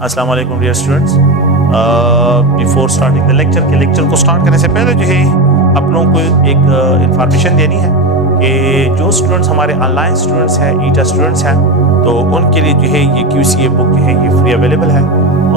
अस्सलाम वालेकुम dear students. Before starting the lecture के लेक्चर को स्टार्ट करने से पहले जो है आप लोगों को एक इंफॉर्मेशन देनी है कि जो स्टूडेंट्स हमारे ऑनलाइन स्टूडेंट्स हैं, ईटा स्टूडेंट्स हैं, तो उनके लिए जो है ये QCA बुक जो है ये फ्री अवेलेबल है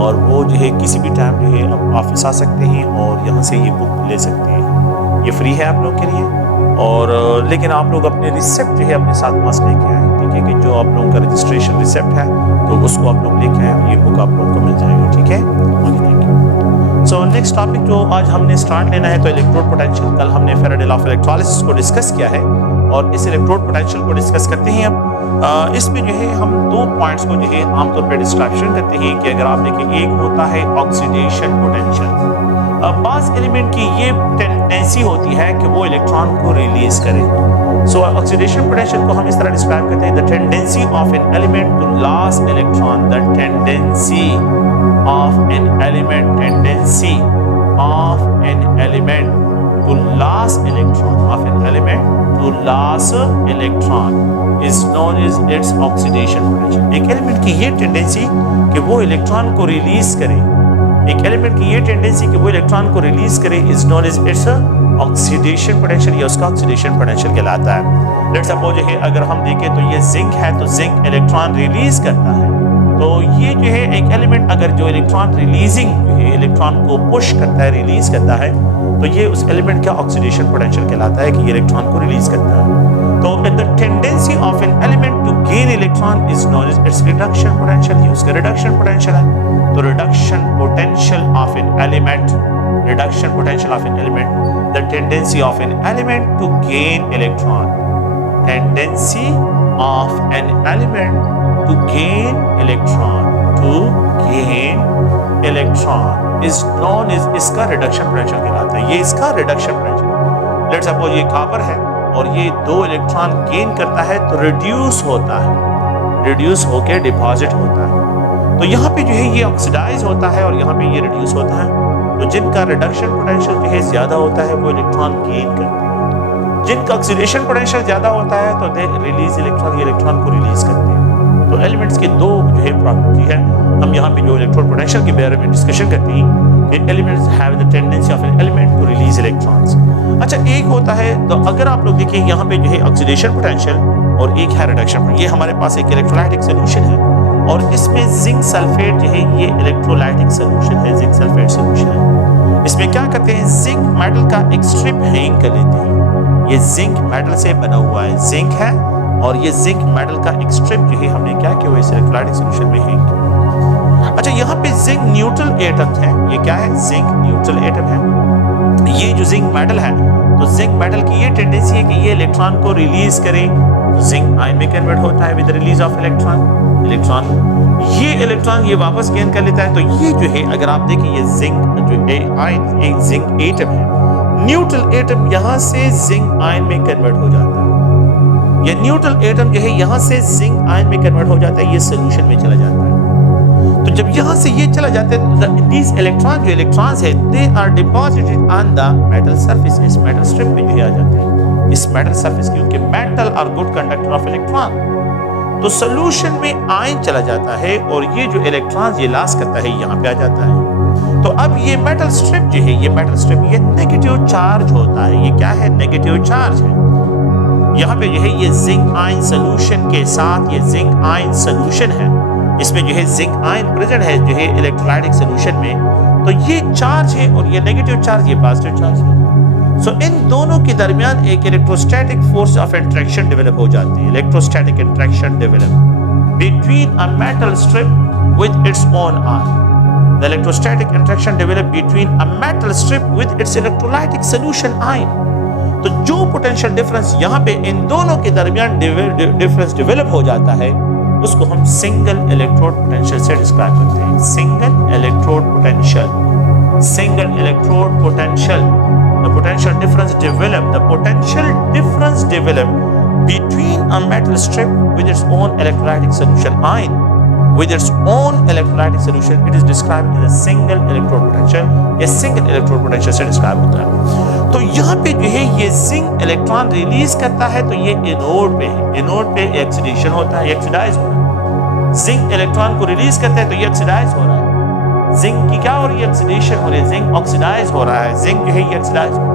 और वो जो है किसी भी टाइम जो है आप ऑफिस आ सकते हैं और यहाँ से ये बुक ले सकते हैं। ये फ्री है आप लोग के लिए और लेकिन आप लोग अपने रिसिप्ट जो है अपने साथ मस्त लेके आए, ठीक है, कि जो आप लोगों का रजिस्ट्रेशन रिसिप्ट है तो उसको आप लोग लेके आए, ये बुक आप लोगों को मिल जाएगा, ठीक है। Thank you. So next topic जो आज हमने स्टार्ट लेना है तो इलेक्ट्रोड पोटेंशियल। कल हमने फैराडे लॉ ऑफ इलेक्ट्रोलिसिस को डिस्कस किया है और इस इलेक्ट्रोड पोटेंशियल को डिस्कस करते हैं अब। इसमें जो है हम दो पॉइंट्स को जो है आमतौर पर डिस्क्रिप्शन करते हैं कि अगर आप देखें, एक होता है ऑक्सीडेशन पोटेंशियल। बास एलिमेंट की ये टेंडेंसी होती है कि वो इलेक्ट्रॉन को रिलीज करे। सो ऑक्सीडेशन पोटेंशियल को हम इस तरह डिस्क्राइब करते हैं, the tendency of an element to loss electron, the tendency of an element, tendency of an element to loss electron, of an element to loss electron is known as its oxidation potential. एक element की ये tendency कि वो electron को release करे, एक element की ये टेंडेंसी कि वो इलेक्ट्रॉन को रिलीज करे is known as its oxidation potential, या उसका ऑक्सीडेशन पोटेंशियल कहलाता है। लेट्स सपोज है अगर हम देखें तो ये जिंक है तो जिंक इलेक्ट्रॉन रिलीज करता है, तो ये जो है एक एलिमेंट अगर जो इलेक्ट्रॉन रिलीजिंग जो है इलेक्ट्रॉन को पुश करता है, रिलीज करता है, तो ये उस एलिमेंट का ऑक्सीडेशन पोटेंशियल कहलाता है कि ये इलेक्ट्रॉन को रिलीज करता है। तो the tendency of an element to gain electron is known as its reduction potential, ये उसका रिडक्शन पोटेंशियल है। तो reduction potential of an element, reduction potential of an element, the tendency of an element to gain electron, tendency of an element to gain electron, to gain electron is known as, इसका reduction potential कहलाता है, ये इसका reduction potential। Let's suppose ये copper है और ये दो इलेक्ट्रॉन गेन करता है तो रिड्यूस होता है, रिड्यूस होके डिपॉजिट होता है। तो यहाँ पे जो है ये ऑक्सीडाइज होता है और यहाँ पे ये रिड्यूस होता है। तो जिनका रिडक्शन पोटेंशियल जो है ज्यादा होता है वो इलेक्ट्रॉन गेन करते हैं, जिनका ऑक्सीडेशन पोटेंशियल ज्यादा होता है तो दे रिलीज इलेक्ट्रॉन, ये इलेक्ट्रॉन को रिलीज करते हैं। तो एलिमेंट्स के दो जो है प्रॉपर्टी है, हम यहाँ पे जो इलेक्ट्रोड पोटेंशियल के बारे में डिस्कशन करते हैं कि elements have the tendency of an element to release electrons. अच्छा, एक होता है तो अगर आप लोग देखिए यहाँ पे जो है ऑक्सीडेशन पोटेंशियल और एक है रिडक्शन। ये हमारे पास एक इलेक्ट्रोलाइटिक सोल्यूशन है और इसमें जिंक सल्फेट जो है ये इलेक्ट्रोलाइटिक सोल्यूशन है, जिंक सल्फेट सोल्यूशन है। इसमें क्या करते हैं, जिंक मेटल का एक स्ट्रिप हैंग कर लेते हैं। ये जिंक मेटल से बना हुआ है, जिंक है और ये जिंक मेटल का एक स्ट्रिप जो है हमने क्या किया, इस इलेक्ट्रोलाइटिक सॉल्यूशन में हैंग किया। अच्छा, यहाँ पे जिंक न्यूट्रल एटम है, ये क्या है, जिंक न्यूट्रल एटम है। ये जो जिंक मेटल है तो जिंक मेटल की ये टेंडेंसी है कि ये इलेक्ट्रॉन को रिलीज करे, तो जिंक आयन में कन्वर्ट होता है विद रिलीज ऑफ इलेक्ट्रॉन, ये इलेक्ट्रॉन ये वापस गेन कर लेता है। तो ये जो है अगर आप देखें ये जिंक जो आयन, एक जिंक एटम है, न्यूट्रल एटम यहाँ से जिंक आयन में कन्वर्ट हो जाता है। ये न्यूट्रल एटम जो है यहाँ से जिंक आयन में कन्वर्ट हो जाता है, ये सॉल्यूशन में चला जाता है। तो जब यहाँ से ये चला जाता है, these इलेक्ट्रॉन जो इलेक्ट्रॉन्स है they are deposited on the metal surface, इस मेटल स्ट्रिप में जो है आ जाते हैं, इस मेटल सरफेस, क्योंकि metal are good conductor of electron. तो सॉल्यूशन में आयन चला जाता है और ये जो इलेक्ट्रॉन ये लॉस करता है यहाँ पे आ जाता है। तो अब ये मेटल स्ट्रिप जो है, ये मेटल स्ट्रिप ये नेगेटिव चार्ज होता है, ये क्या है, नेगेटिव चार्ज है। यहाँ पे जो है ये जिंक आयन सोल्यूशन के साथ, ये जिंक आयन सोल्यूशन है, इसमें जो है जिंक आयन प्रेजेंट है जो है इलेक्ट्रोलाइटिक सोल्यूशन में। तो ये चार्ज है और ये नेगेटिव चार्ज, ये पॉजिटिव चार्ज है। सो इन दोनों के दरमियान एक electrostatic force of interaction develop हो जाती है, electrostatic interaction develop between a metal strip with its own ion. The electrostatic interaction develop between a metal strip with its electrolytic solution ion। तो जो पोटेंशियल डिफरेंस यहाँ पे इन दोनों के दरमियान डिफरेंस डेवलप हो जाता है उसको हम सिंगल इलेक्ट्रोड पोटेंशियल से डिस्क्राइब करते हैं। Single electrode potential, single electrode potential, the potential difference develop, the potential difference develop between a metal strip with its own electrolytic solution ion, with its own electrolytic solution, it is described as a single electrode potential। ये single electrode potential से describe होता है। तो यहाँ पे जो है ये जिंक इलेक्ट्रॉन रिलीज करता है तो ये एनोड पे है, एनोड पे ऑक्सीडेशन होता है, ऑक्सीडाइज होता है। जिंक इलेक्ट्रॉन को रिलीज करता है तो ये ऑक्सीडाइज हो रहा है। जिंक की क्या हो रही है? ऑक्सीडेशन हो रही है, जिंक ऑक्सीडाइज हो रहा है, जिंक जो है ये ऑक्सीडाइज हो रहा है।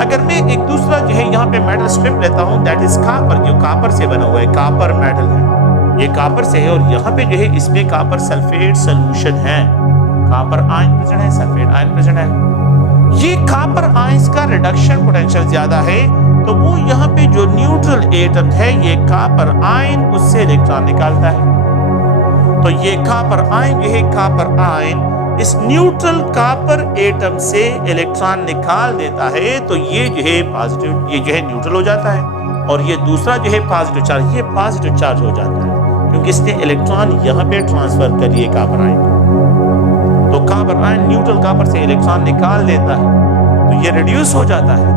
अगर मैं एक दूसरा जो है यहाँ पे मेटल स्ट्रिप लेता हूँ, दैट इज कापर, जो कापर से बना हुआ है, कापर मेटल है, ये कापर से है और यहाँ पे जो है इसमें कापर सल्फेट सोल्यूशन है, कापर आयन प्रेजेंट है, सल्फेट आयन प्रेजेंट है। ये कापर आयंस का रिडक्शन पोटेंशियल ज्यादा है, तो वो यहाँ पे जो न्यूट्रल एटम है ये कापर आयन उससे इलेक्ट्रॉन निकालता है। तो ये कापर आयन जो है, कापर आयन इस न्यूट्रल कापर एटम से इलेक्ट्रॉन निकाल देता है, तो ये जो है पॉजिटिव, ये जो है न्यूट्रल हो जाता है और ये दूसरा जो है पॉजिटिव चार्ज, ये पॉजिटिव चार्ज हो जाता है क्योंकि इसने इलेक्ट्रॉन यहाँ पे ट्रांसफर कर दिए कापर आयन। तो कापर आयन न्यूट्रल कापर से इलेक्ट्रॉन निकाल देता है तो ये रिड्यूस हो जाता है,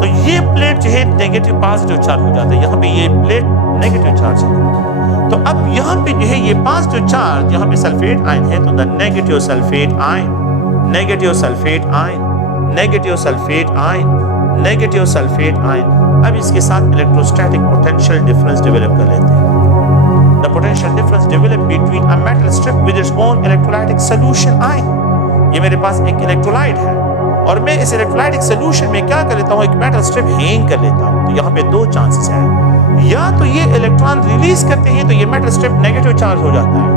तो ये प्लेट जो है नेगेटिव पॉजिटिव चार्ज हो जाता है, यहाँ पे ये प्लेट नेगेटिव चार्ज है। तो अब यहाँ पे जो है ये पॉजिटिव चार्ज, यहाँ पे सल्फेट आयन है तो the negative sulphate ion, negative sulphate ion, negative sulphate ion, negative sulphate ion. अब इसके साथ इलेक्ट्रोस्टैटिक पोटेंशियल डिफरेंस डेवलप कर लेते हैं। The potential difference developed between a metal strip with its own electrolytic solution ion. ये मेरे पास एक electrolyte है और मैं इस इलेक्ट्रोलाइटिक सोल्यूशन में क्या कर लेता हूँ, एक मेटल स्ट्रिप हैंग कर लेता हूँ। तो यहाँ पे दो चांसेस हैं, या तो ये इलेक्ट्रॉन रिलीज करते हैं तो ये मेटल स्ट्रिप नेगेटिव चार्ज हो जाता है,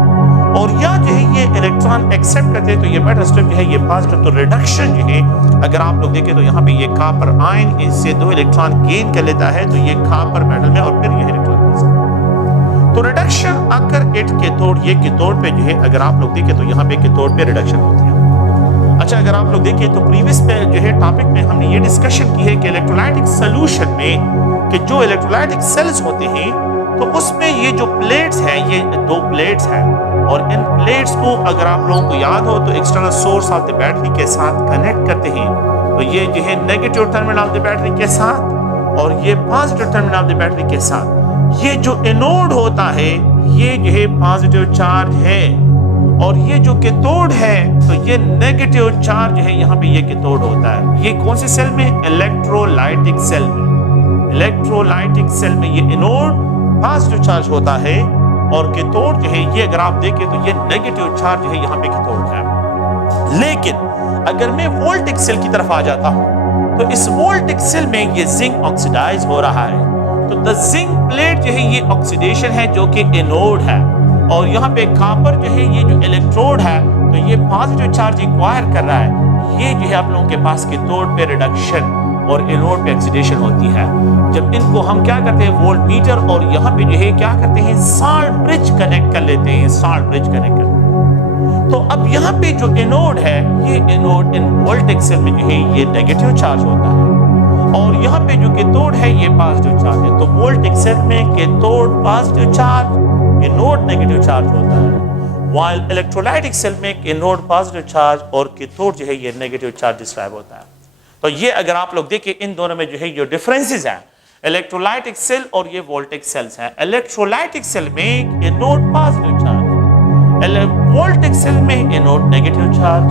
और या जो है ये इलेक्ट्रॉन एक्सेप्ट करते हैं तो ये मेटल स्ट्रिप जो है ये पॉजिटिव। तो रिडक्शन जो है अगर आप लोग देखें तो यहाँ पे ये कापर आयन इससे दो इलेक्ट्रॉन गेन कर लेता है, तो ये कापर मेटल में और फिर ये इलेक्ट्रॉन। तो रिडक्शन अगर एट कैथोड, ये कैथोड पे जो है अगर आप लोग देखें तो यहाँ पे कैथोड पे रिडक्शन होती है। अच्छा, अगर आप लोग देखें तो प्रीवियस पे जो है टॉपिक में हमने ये डिस्कशन की है कि इलेक्ट्रोलाइटिक सॉल्यूशन में कि जो इलेक्ट्रोलाइटिक सेल्स होते हैं तो उसमें ये जो प्लेट्स हैं, ये दो प्लेट्स हैं और इन प्लेट्स को अगर आप लोगों को याद हो तो external source of the battery के साथ कनेक्ट करते हैं। तो ये जो है negative terminal of the battery के साथ और ये positive terminal of the battery के साथ। ये जो एनोड होता है ये जो है पॉजिटिव चार्ज है और ये जो कैथोड है तो ये नेगेटिव चार्ज है, यहाँ पे ये कैथोड होता है। ये कौन से सेल में? इलेक्ट्रोलाइटिक सेल में। इलेक्ट्रोलाइटिक सेल में ये एनोड पॉजिटिव चार्ज होता है और कैथोड जो है ये अगर आप देखें तो ये नेगेटिव चार्ज है, यहाँ पे कैथोड है। लेकिन अगर मैं वोल्टिक सेल की तरफ आ जाता हूँ तो इस वोल्टिक सेल में ये जिंक ऑक्सीडाइज हो रहा है, तो द जिंक प्लेट जो है ये ऑक्सीडेशन है जो कि एनोड है, और यहाँ पे कॉपर जो है ये जो इलेक्ट्रोड है तो ये पॉजिटिव चार्ज एक्वायर कर रहा है। ये जो है आप लोगों के पास कैथोड पे रिडक्शन और एनोड पे ऑक्सीडेशन होती है। जब इनको हम क्या करते हैं, वोल्ट मीटर और यहाँ पे जो है क्या करते हैं, साल्ट ब्रिज कनेक्ट कर लेते हैं, साल्ट ब्रिज कनेक्ट करते हैं। तो अब यहाँ पे जो एनोड है ये एनोड इन वोल्टिक सेल में जो है ये नेगेटिव चार्ज होता है और यहाँ पे जो कैथोड है ये पॉजिटिव चार्ज है। तो वोल्टिक सेल में cathode positive charge, anode negative charge होता है, while इलेक्ट्रोलाइटिक सेल में एनोड पॉजिटिव चार्ज और कैथोड जो है ये नेगेटिव चार्ज डिस्क्राइब होता है। तो ये अगर आप लोग देखें इन दोनों में जो है ये डिफरेंसेस हैं, इलेक्ट्रोलाइटिक सेल और ये वोल्टिक सेल्स हैं। इलेक्ट्रोलाइटिक सेल में anode positive charge, voltaic cell में anode negative charge,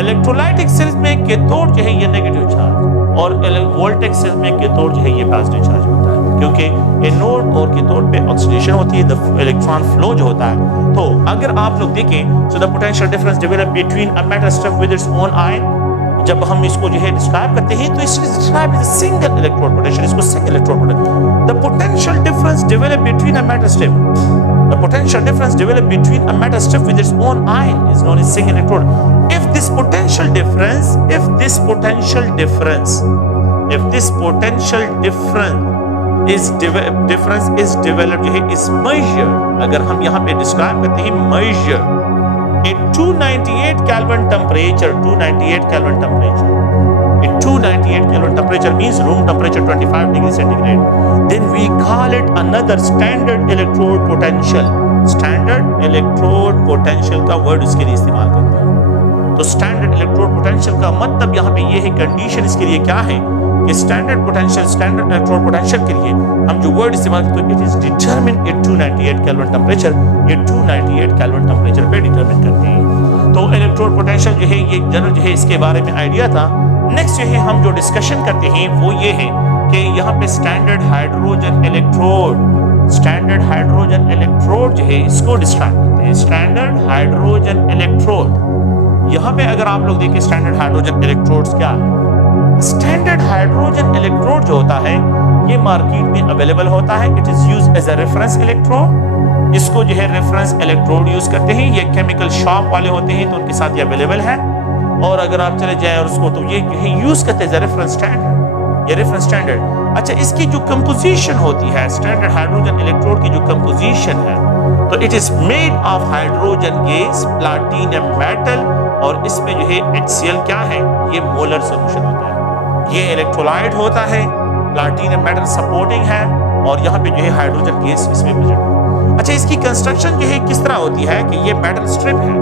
electrolytic cell में कैथोड जो है ये नेगेटिव चार्ज और वोल्टिक सेल में कैथोड जो है ये पॉजिटिव चार्ज होता है, क्योंकि एनोड और कैथोड पे ऑक्सीडेशन होती है, द इलेक्ट्रॉन फ्लो जो होता है। तो अगर आप लोग देखें so the potential difference develop between a metal strip with its own ion, जब हम इसको जो है डिस्क्राइब करते हैं तो इसे describe as a single electrode potential, इसको single electrode potential. The potential difference develop between a metal strip, the potential difference develop between a metal strip with its own ion is known as single electrode. If this potential difference is developed जो है is measured, अगर हम यहाँ पे describe करते हैं measure at 298 Kelvin temperature, 298 Kelvin temperature, at 298 Kelvin temperature means room temperature 25 degrees centigrade, then we call it another standard electrode potential। standard electrode potential का word इसके लिए इस्तेमाल करते हैं। तो स्टैंडर्ड इलेक्ट्रोड पोटेंशियल का मतलब यहाँ पे ये है, कंडीशन इसके लिए क्या है कि standard potential, standard electrode potential के लिए हम जो वर्ड इस्तेमाल करते हैं, it is determined at 298 kelvin temperature, ये 298 केल्विन टेंपरेचर पे डिटरमिन करते हैं। तो इलेक्ट्रोड पोटेंशियल जो है ये जनरल जो है इसके बारे में आइडिया था। नेक्स्ट जो है हम जो डिस्कशन करते हैं वो ये है कि यहाँ पे standard hydrogen electrode standard hydrogen electrode जो है इसको डिस्ट्रैक्ट करते हैं। स्टैंडर्ड हाइड्रोजन इलेक्ट्रोड, यहाँ पे अगर आप लोग देखें स्टैंडर्ड हाइड्रोजन इलेक्ट्रोड्स क्या है। स्टैंडर्ड हाइड्रोजन इलेक्ट्रोड जो होता है ये मार्केट में अवेलेबल होता है। It is used as a reference electrode. इसको जो है रेफरेंस इलेक्ट्रोड यूज करते हैं। ये केमिकल शॉप वाले होते हैं तो उनके साथ ये अवेलेबल है, और अगर आप चले जाए और उसको तो ये यूज करते हैं रेफरेंस स्टैंडर्ड, ये रेफरेंस स्टैंडर्ड। अच्छा, इसकी जो कंपोजिशन होती है स्टैंडर्ड हाइड्रोजन इलेक्ट्रोड की जो कंपोजिशन है, तो it is made of hydrogen gas, platinum metal, और इसमें जो है HCl क्या है, ये मोलर सोल्यूशन होता है। ये इलेक्ट्रोलाइट होता है, प्लैटिनम मेटल सपोर्टिंग है, और यहाँ पे जो है हाइड्रोजन गैस इसमें प्रेजेंट है। अच्छा, इसकी कंस्ट्रक्शन जो है किस तरह होती है कि ये मेटल स्ट्रिप है,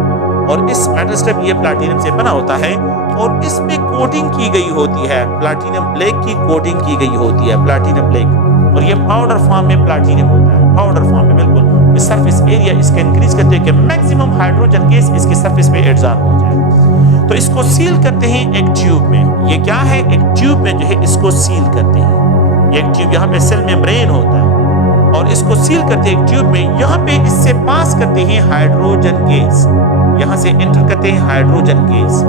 और इस मेटल स्ट्रिप ये प्लैटिनम से बना होता है, और इसमें कोटिंग की गई होती है, प्लैटिनम ब्लैक की कोटिंग की गई होती है, प्लैटिनम ब्लैक, और ये पाउडर फॉर्म में प्लैटिनम होता है, पाउडर फॉर्म में बिल्कुल। सरफेस एरिया इसका इंक्रीज करते हैं कि मैक्सिमम हाइड्रोजन गैस इसकी सरफेस पे एब्जॉर्ब हो जाए। तो इसको सील करते हैं एक ट्यूब में। ये क्या है, एक ट्यूब में जो है इसको सील करते हैं। एक ट्यूब, यहाँ पे सेल मेम्ब्रेन होता है, और इसको सील करते हैं एक ट्यूब में। यहाँ पे इससे पास करते हैं हाइड्रोजन गैस, यहाँ से एंटर करते हैं हाइड्रोजन गैस।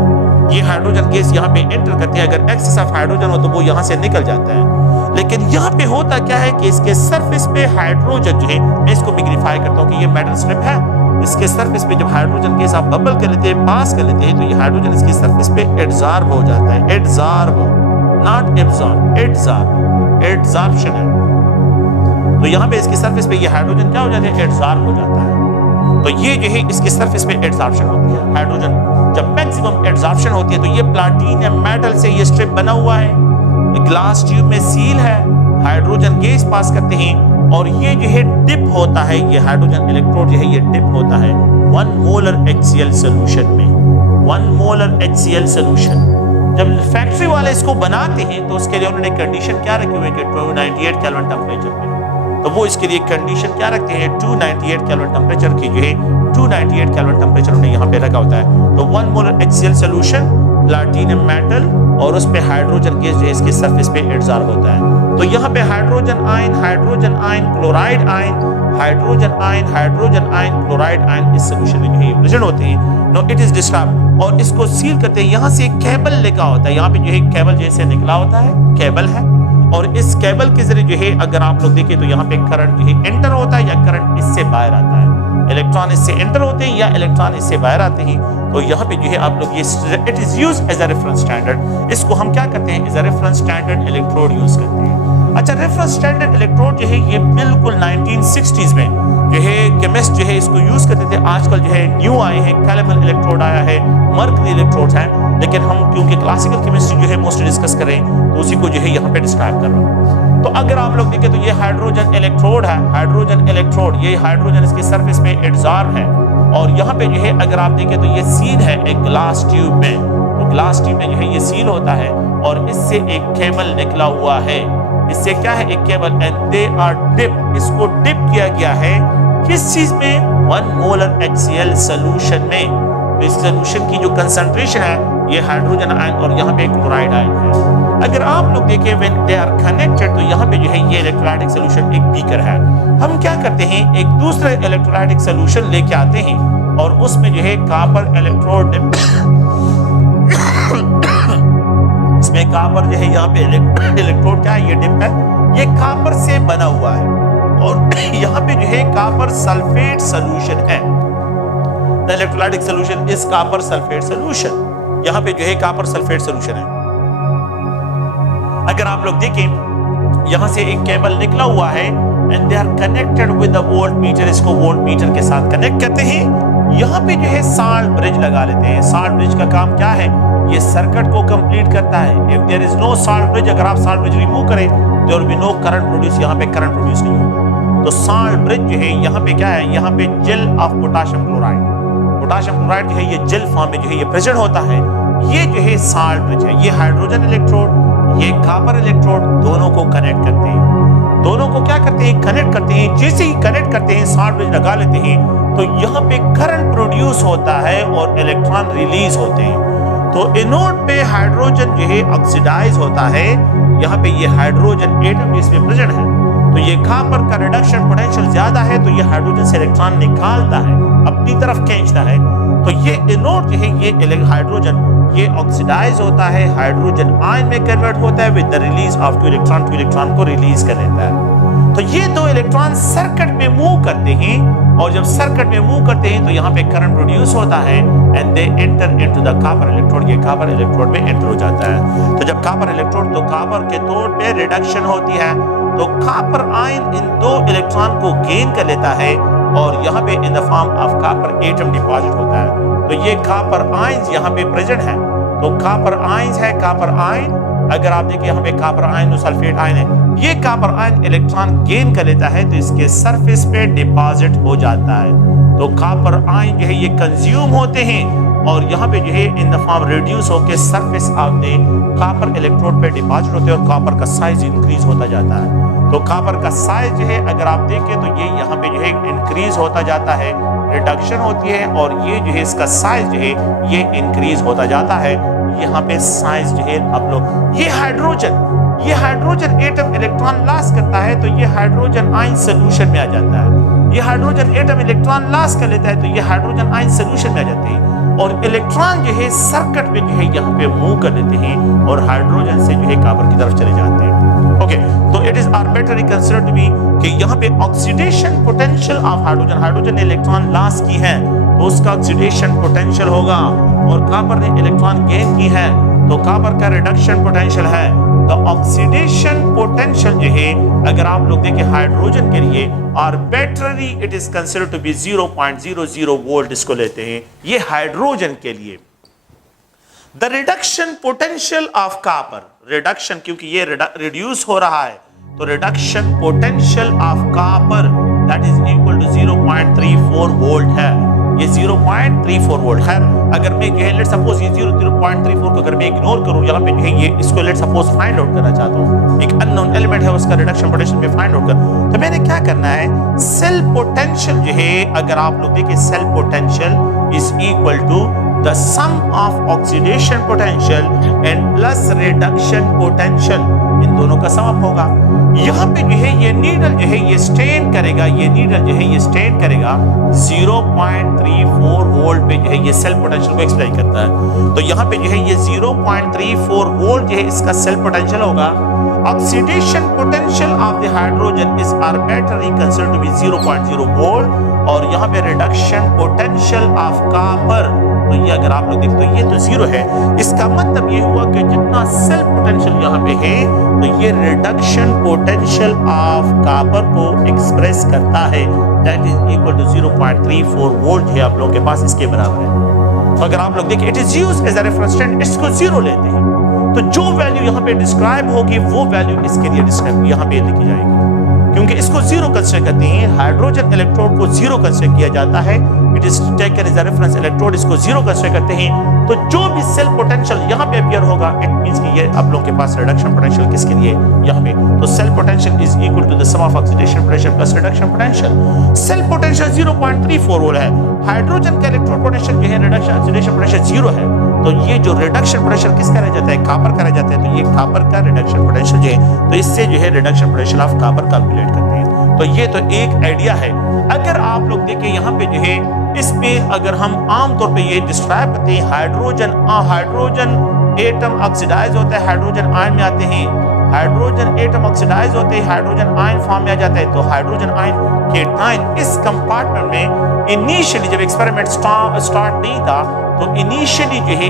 ये हाइड्रोजन गैस यहाँ पे एंटर करते हैं। अगर एक्सेस ऑफ हाइड्रोजन हो तो वो यहाँ से निकल जाता है। लेकिन यहाँ पे होता क्या है कि इसके सरफेस पे हाइड्रोजन जो है, मैं इसको मैग्नीफाई करता हूँ कि ये मेटल स्ट्रिप है, इसके सरफेस पे जब हाइड्रोजन गैस आप बबल कर लेते हैं, पास कर लेते हैं, तो ये हाइड्रोजन इसकी सरफेस पे एब्जॉर्ब हो जाता है। Absorb, not absorb, absorb, absorption है। तो यहाँ पे इसकी सरफेस पे ये हाइड्रोजन क्या हो जाता है, एब्जॉर्ब हो जाता है। तो ये जो है इसकी सरफेस पे एब्जॉर्प्शन होती है। हाइड्रोजन जब मैक्सिमम एब्जॉर्प्शन होती है, तो ये प्लैटिनम मेटल से ये स्ट्रिप बना हुआ है, ग्लास ट्यूब में सील है, हाइड्रोजन गैस पास करते हैं, और ये जो है डिप होता है, ये हाइड्रोजन इलेक्ट्रोड जो है ये डिप होता है 1 मोलर HCl सोल्यूशन में। 1 मोलर HCl सोल्यूशन जब फैक्ट्री वाले इसको बनाते हैं तो उसके लिए उन्होंने कंडीशन क्या रखी हुई है कि 298 केल्विन टेम्परेचर में। तो वो इसके लिए कंडीशन क्या रखते हैं, 298 केल्विन टेम्परेचर की जो है 298 केल्विन टेम्परेचर उन्होंने यहाँ पे रखा होता है। तो 1 molar HCl solution, platinum metal, और उस पे हाइड्रोजन गैस जो है इसके सरफेस पे एब्जॉर्ब होता है। तो यहाँ पे hydrogen ion, chloride ion, hydrogen ion, chloride ion इस सोल्यूशन में जो है प्रेजेंट होते हैं। नो, इट इज डिस्टर्ब, और इसको सील करते हैं। यहाँ से एक केबल लिखा होता है, यहाँ पे जो है केबल जैसे निकला होता है, केबल है, और इस केबल के जरिए जो है अगर आप लोग देखें तो यहाँ पे करंट जो है एंटर होता है या करंट इससे बाहर आता है। इलेक्ट्रॉन इससे एंटर होते हैं या इलेक्ट्रॉन इससे बाहर आते हैं। तो यहाँ पे जो है आप लोग ये it is used as a reference standard. इसको हम क्या करते हैं, as a reference standard electrode use करते हैं। अच्छा, रेफरेंस स्टैंडर्ड इलेक्ट्रोड जो है ये बिल्कुल 1960s में जो है केमिस्ट जो है इसको यूज करते थे। आजकल जो है न्यू आए हैं, कैलेमल इलेक्ट्रोड आया है, मर्करी इलेक्ट्रोड्स हैं, लेकिन हम क्योंकि क्लासिकल केमिस्ट्री जो है मोस्टली डिस्कस कर रहे हैं तो उसी को जो है यहाँ पे डिस्क्राइब कर रहा हूँ। तो अगर आप लोग देखें तो ये हाइड्रोजन इलेक्ट्रोड है, हाइड्रोजन इलेक्ट्रोड, ये हाइड्रोजन इसके सरफेस पे एब्जॉर्ब है, और यहाँ पे जो है अगर आप देखें तो ये सील है एक ग्लास ट्यूब में। तो ग्लास ट्यूब में जो है ये सील होता है, और इससे एक केबल निकला हुआ है। इससे क्या है, एक cable, and they are dip, इसको डिप किया गया है किस चीज में, 1 मोलर HCl सोल्यूशन में। तो इस सोल्यूशन की जो कंसंट्रेशन है ये हाइड्रोजन आयन और यहाँ पे क्लोराइड आयन है। अगर आप लोग देखें व्हेन दे आर कनेक्टेड, तो यहाँ पे जो है ये इलेक्ट्रोलाइटिक सोल्यूशन एक बीकर है। हम क्या करते हैं, एक दूसरे इलेक्ट्रोलाइटिक सोल्यूशन लेके आते हैं, और उसमें जो है कॉपर इलेक्ट्रोड इसमें कॉपर जो है यहाँ पे इलेक्ट्रोड क्या है, ये डिप है, ये कॉपर से बना हुआ है, और यहाँ पे जो है कॉपर सल्फेट सोल्यूशन है। The electrolytic solution is copper sulphate solution. यहाँ पे जो है कॉपर सल्फेट सोल्यूशन है। अगर आप लोग देखें यहाँ से एक केबल निकला हुआ है, and they are connected with the volt meter, इसको वोल्ट मीटर के साथ कनेक्ट करते हैं। यहाँ पे जो है साल्ट ब्रिज लगा लेते हैं। साल्ट ब्रिज का काम क्या है, ये सर्किट को कंप्लीट करता है। If there is no salt bridge, अगर आप साल्ट ब्रिज रिमूव करें there will be no current produce, यहाँ पे करंट प्रोड्यूस नहीं होगा। तो साल्ट ब्रिज जो है यहाँ पे क्या है, यहाँ पे gel of potassium chloride, potassium chloride जो है ये जेल फॉर्म में जो है ये प्रेजेंट होता है। ये जो है साल्ट ब्रिज है, ये हाइड्रोजन इलेक्ट्रोड, ये कॉपर इलेक्ट्रोड, दोनों को कनेक्ट करते हैं। दोनों को क्या करते हैं, कनेक्ट करते हैं। जैसे ही कनेक्ट करते हैं, साल्ट ब्रिज लगा लेते हैं, तो यहाँ पे करंट प्रोड्यूस होता है और इलेक्ट्रॉन रिलीज होते हैं। तो एनोड पे हाइड्रोजन जो है ऑक्सीडाइज होता है। यहाँ पे ये हाइड्रोजन एटम इसमें प्रेजेंट है, तो तो ये कॉपर का रिडक्शन पोटेंशियल ज्यादा है तो ये हाइड्रोजन से इलेक्ट्रॉन निकालता है, अपनी तरफ खींचता है। तो ये एनोड जो है ये हाइड्रोजन ये ऑक्सीडाइज होता है, हाइड्रोजन आयन में कन्वर्ट होता है with the release of two electron को रिलीज कर लेता है। तो ये दो इलेक्ट्रॉन सर्किट में मूव करते हैं और जब सर्किट में मूव करते हैं तो यहाँ पे करंट प्रोड्यूस होता है and they enter into the copper electrode, ये कॉपर इलेक्ट्रोड में एंटर हो जाता है। तो जब कॉपर इलेक्ट्रोड तो कॉपर के तौर पे रिडक्शन होती है तो कॉपर आयन इन दो इलेक्ट्रॉन को गेन कर लेता है और यहाँ पे इन the form of copper atom deposit होता है। तो ये कॉपर आयंस यहाँ पे प्रेजेंट है। तो कॉपर आयंस है, कॉपर आयन अगर आप देखिए यहाँ पे कॉपर आयन और सल्फेट आयन है, ये कॉपर आयन इलेक्ट्रॉन गेन कर लेता है तो इसके सरफेस पे डिपॉजिट हो जाता है। तो कॉपर आयन जो है ये कंज्यूम होते हैं और यहाँ पे जो है इन द फॉर्म रिड्यूस होकर surface of the copper electrode पे डिपॉजिट होते हैं और कॉपर का साइज इंक्रीज होता जाता है। तो कॉपर का साइज जो है अगर आप देखें तो ये यहाँ पे जो है इंक्रीज होता जाता है, रिडक्शन होती है और ये जो है इसका साइज जो है ये इंक्रीज होता जाता है। यहाँ पे साइज जो है आप लोग ये हाइड्रोजन एटम इलेक्ट्रॉन लॉस करता है तो ये हाइड्रोजन आयन सोल्यूशन में आ जाता है। ये हाइड्रोजन एटम इलेक्ट्रॉन लॉस कर लेता है तो ये हाइड्रोजन आयन सोल्यूशन में आ जाते हैं और इलेक्ट्रॉन जो है सर्किट में जो है यहाँ पे मूव कर लेते हैं और हाइड्रोजन से जो है कॉपर की तरफ चले जाते हैं। ओके, तो it is arbitrary considered to be कि यहाँ पे ऑक्सीडेशन पोटेंशियल ऑफ हाइड्रोजन ने इलेक्ट्रॉन लॉस की है तो उसका ऑक्सीडेशन पोटेंशियल होगा और कॉपर ने इलेक्ट्रॉन गेन की है तो कॉपर का रिडक्शन पोटेंशियल है। तो ऑक्सीडेशन पोटेंशियल जो है अगर आप लोग देखें हाइड्रोजन के लिए arbitrary it is considered to be 0.00 volt इसको लेते हैं ये हाइड्रोजन के लिए। The reduction potential of copper, reduction क्योंकि ये रिड्यूस हो रहा है तो reduction potential of copper that is equal to 0.34 volt है। ये 0.34 वोल्ट है। अगर मैं लेट्स सपोज ये 0.34 को अगर मैं इग्नोर करूं यहाँ पे है ये इसको लेट्स सपोज फाइंड आउट करना चाहता हूँ, एक अननोन एलिमेंट है उसका रिडक्शन पोटेंशियल में फाइंड आउट कर तो मैंने क्या करना है सेल पोटेंशियल जो है अगर आप लोग देखिए cell potential is equal to the sum of oxidation potential and plus reduction potential, इन दोनों का सम होगा। यहाँ पे जो है ये नीडल जो है ये स्टेन करेगा, ये नीडल जो है ये स्टेन करेगा 0.34 वोल्ट पे जो है ये सेल पोटेंशियल को एक्सप्लेन करता है। तो यहाँ पे जो है ये 0.34 वोल्ट जो है इसका सेल पोटेंशियल होगा। Oxidation potential of the hydrogen is arbitrary considered to be 0.0 volt और यहाँ पे रिडक्शन पोटेंशियल ऑफ कॉपर तो ये अगर आप लोग देखते तो ये तो 0 है। इसका मतलब ये हुआ कि जितना सेल पोटेंशियल यहाँ पे है तो ये रिडक्शन पोटेंशियल ऑफ कॉपर को एक्सप्रेस करता है that is equal to 0.34 volt है आप लोगों के पास इसके बराबर है। तो अगर आप लोग देखिए it is used as a reference stand, इसको 0 लेते हैं तो जो वैल्यू यहाँ पे डिस्क्राइब होगी वो वैल्यू इसके लिए डिस्क्राइब यहाँ पे लिखी जाएगी क्योंकि इसको 0 कंसीडर करते हैं। हाइड्रोजन इलेक्ट्रोड को 0 कंसीडर किया जाता है, it is taken as a reference electrode, इसको 0 कंसीडर करते हैं तो जो भी सेल पोटेंशियल यहाँ पे अपीयर होगा इट मींस कि ये आप लोगों के पास रिडक्शन पोटेंशियल किसके लिए यहाँ पे तो cell potential is equal to the sum of oxidation potential plus reduction potential. Cell potential 0.34 volt है, हाइड्रोजन का इलेक्ट्रॉन पोटेंशियल जो है रिडक्शन ऑक्सीडेशन पोटेंशियल 0 है तो ये जो रिडक्शन पोटेंशियल किसका रह जाता है कॉपर का रह जाता है तो ये कॉपर का रिडक्शन पोटेंशियल जो है तो इससे जो है reduction potential of copper calculate करते हैं। तो ये तो एक आइडिया है। अगर आप लोग देखें यहाँ पे जो है इस पे अगर हम आमतौर पे ये डिस्क्राइब करते हैं हाइड्रोजन एटम ऑक्सीडाइज होता है, हाइड्रोजन आयन में आते हैं, हाइड्रोजन एटम ऑक्सीडाइज होते हैं, हाइड्रोजन आयन फॉर्म में आ जाता है। तो हाइड्रोजन आयन केटायन इस कंपार्टमेंट में इनिशियली जब एक्सपेरिमेंट स्टार्ट नहीं था तो इनिशियली जो है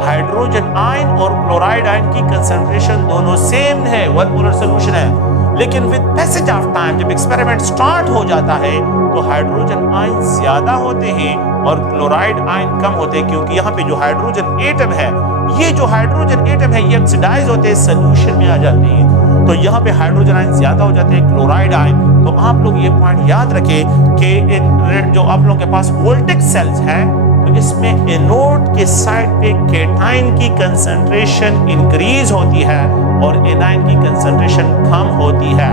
हाइड्रोजन आयन और क्लोराइड आयन की कंसंट्रेशन दोनों सेम है, वन मोलर सॉल्यूशन है। लेकिन विद पैसेज ऑफ टाइम जब एक्सपेरिमेंट स्टार्ट हो जाता है तो हाइड्रोजन आयन ज्यादा होते हैं और क्लोराइड आयन कम होते हैं क्योंकि यहाँ पे जो हाइड्रोजन एटम है ये जो हाइड्रोजन एटम है ये ऑक्सीडाइज होते हैं, सोल्यूशन में आ जाते हैं तो यहाँ पे हाइड्रोजन आयन ज्यादा हो जाते हैं क्लोराइड आयन। तो आप लोग ये पॉइंट याद रखें कि इन जो आप लोगों के पास वोल्टिक सेल्स हैं तो इसमें एनोड के साइड पे केटायन की कंसंट्रेशन इंक्रीज होती है और एनायन की कंसंट्रेशन कम होती है।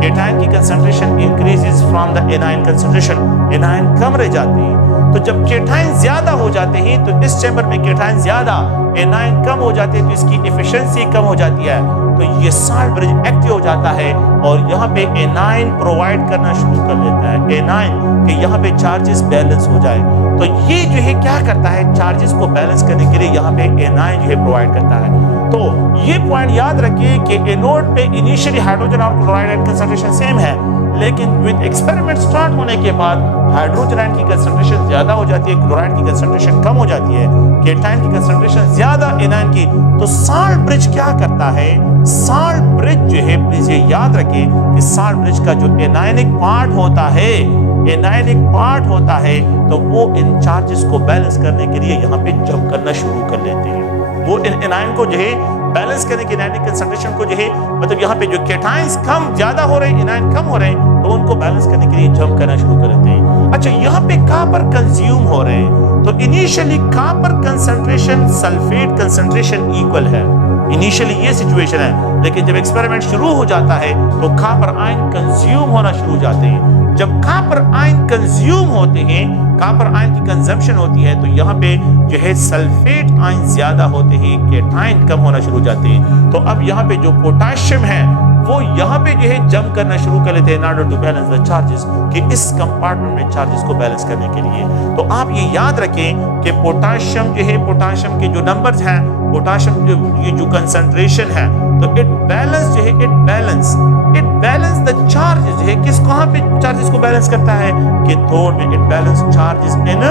केटायन की concentration increases from the anion concentration, anion कम रह जाते हैं। तो जब केटायन ज्यादा हो जाते हैं तो इस चैम्बर में केटायन ज्यादा एनायन कम हो जाते हैं तो इसकी एफिशिएंसी कम हो जाती है। तो ये साल्ट ब्रिज एक्टिव हो जाता है और यहाँ पे एनाइन प्रोवाइड करना शुरू कर देता है, एनाइन कि यहाँ पे चार्जेस बैलेंस हो जाए। तो ये जो है क्या करता है, चार्जेस को बैलेंस करने के लिए यहाँ पे एनाइन जो है प्रोवाइड करता है। तो ये पॉइंट याद रखिए कि एनोड पे इनिशियली हाइड्रोजन और क्लोराइड आयन कंसंट्रेशन सेम है, लेकिन विद एक्सपेरिमेंट स्टार्ट होने के बाद हाइड्रोजन आयन की कंसंट्रेशन ज्यादा हो जाती है, क्लोराइड की कंसंट्रेशन कम हो जाती है, केटाइन की कंसंट्रेशन ज्यादा एनाइन की। तो साल्ट ब्रिज क्या करता है, साल्ट ब्रिज जो है, प्लीज ये याद रखें कि साल्ट ब्रिज का जो एनायनिक पार्ट होता है, एनायनिक पार्ट होता है, तो वो इन चार्जेस को बैलेंस करने के लिए यहाँ पे जंप करना शुरू कर लेते हैं। वो इन एनायन को जो है बैलेंस करने की, एनायनिक कंसंट्रेशन को जो है, मतलब यहाँ पे जो केटाइंस कम ज्यादा हो रहे हैं, एनायन कम हो रहे हैं, तो उनको बैलेंस करने के लिए जंप करना शुरू कर देते हैं। अच्छा, यहाँ पे कॉपर कंज्यूम हो रहे हैं, तो initially copper concentration sulphate concentration equal है, इनिशियली ये सिचुएशन है, लेकिन जब एक्सपेरिमेंट शुरू हो जाता है तो कॉपर आयन कंज्यूम होना शुरू हो जाते हैं। जब कॉपर आयन कंज्यूम होते हैं, कॉपर आयन की कंजम्पशन होती है, तो यहाँ पे जो है सल्फेट आयन ज्यादा होते हैं, केटाइन कम होना शुरू हो जाते हैं। तो अब यहाँ पे जो पोटेशियम है वो यहाँ पे जो है जंप करना शुरू कर लेते हैं in order to balance the charges, कि इस कंपार्टमेंट में चार्जेस को बैलेंस करने के लिए। तो आप ये याद रखें कि पोटेशियम जो है, पोटेशियम के जो नंबर्स हैं, पोटेशियम ये जो कंसंट्रेशन है, तो इट बैलेंस जो है, इट बैलेंस द चार्जेस जो है, किस कहाँ पे चार्जेस को बैलेंस करता है, कैथोड में। It balance charges in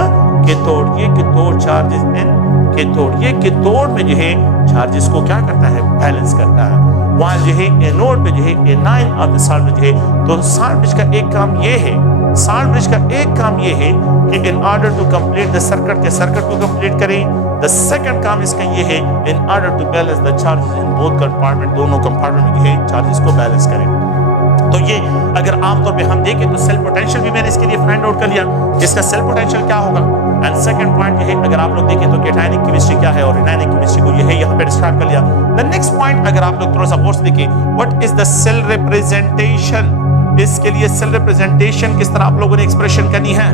cathode, ये कैथोड चार्जेस इन कैथोड, ये कैथोड में जो है चार्जेस को क्या करता है, बैलेंस करता है। वहाँ जो है एनोड पे जो है A9 of the salt bridge है। तो साल्ट ब्रिज का एक काम ये है, साल्ट ब्रिज का एक काम ये है कि in order to complete the circuit, के सर्किट को कंप्लीट करें। द सेकंड काम इसका ये है, in order to balance the charges in both compartment, दोनों कंपार्टमेंट में जो है चार्जेस को बैलेंस करें। तो ये अगर आमतौर पे हम देखें तो सेल पोटेंशियल भी मैंने इसके लिए फाइंड आउट कर लिया, इसका सेल पोटेंशियल क्या होगा। एंड सेकंड पॉइंट ये है, अगर आप लोग देखें तो कैटायनिक केमिस्ट्री क्या है और एनायनिक केमिस्ट्री को ये है यहाँ पे डिस्क्राइब कर लिया। द नेक्स्ट पॉइंट अगर आप लोग थोड़ा सा और देखें, what is the cell representation, इसके लिए सेल रिप्रेजेंटेशन किस तरह आप लोगों ने एक्सप्रेशन करनी है।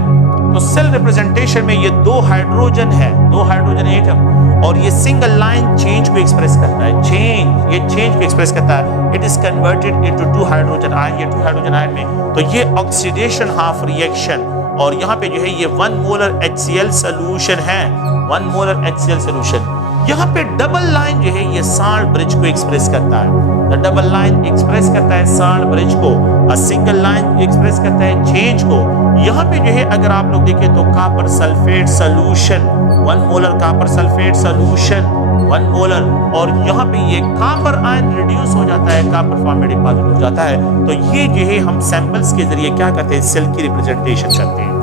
तो सेल रिप्रेजेंटेशन में ये दो हाइड्रोजन है, दो हाइड्रोजन एटम, और ये सिंगल लाइन चेंज को एक्सप्रेस करता है, चेंज, ये चेंज को एक्सप्रेस करता है। It is converted into two hydrogen ion, ये टू हाइड्रोजन आयन में, तो ये ऑक्सीडेशन हाफ रिएक्शन, और यहाँ पे जो है ये 1 मोलर HCl सोल्यूशन है, 1 मोलर HCl सोल्यूशन। यहाँ पे डबल लाइन जो है ये साल्ट ब्रिज को एक्सप्रेस करता है, द डबल लाइन एक्सप्रेस करता है साल्ट ब्रिज को, अ सिंगल लाइन एक्सप्रेस करता है चेंज को। यहाँ पे जो है अगर आप लोग देखें तो copper sulphate solution, 1 molar copper sulphate solution, 1 molar, और यहाँ पे ये कॉपर आयन रिड्यूस हो जाता है, कॉपर फॉर्म में डिपॉजिट हो जाता है। तो ये जो है हम सैंपल्स के जरिए क्या करते हैं, सेल की रिप्रेजेंटेशन करते हैं।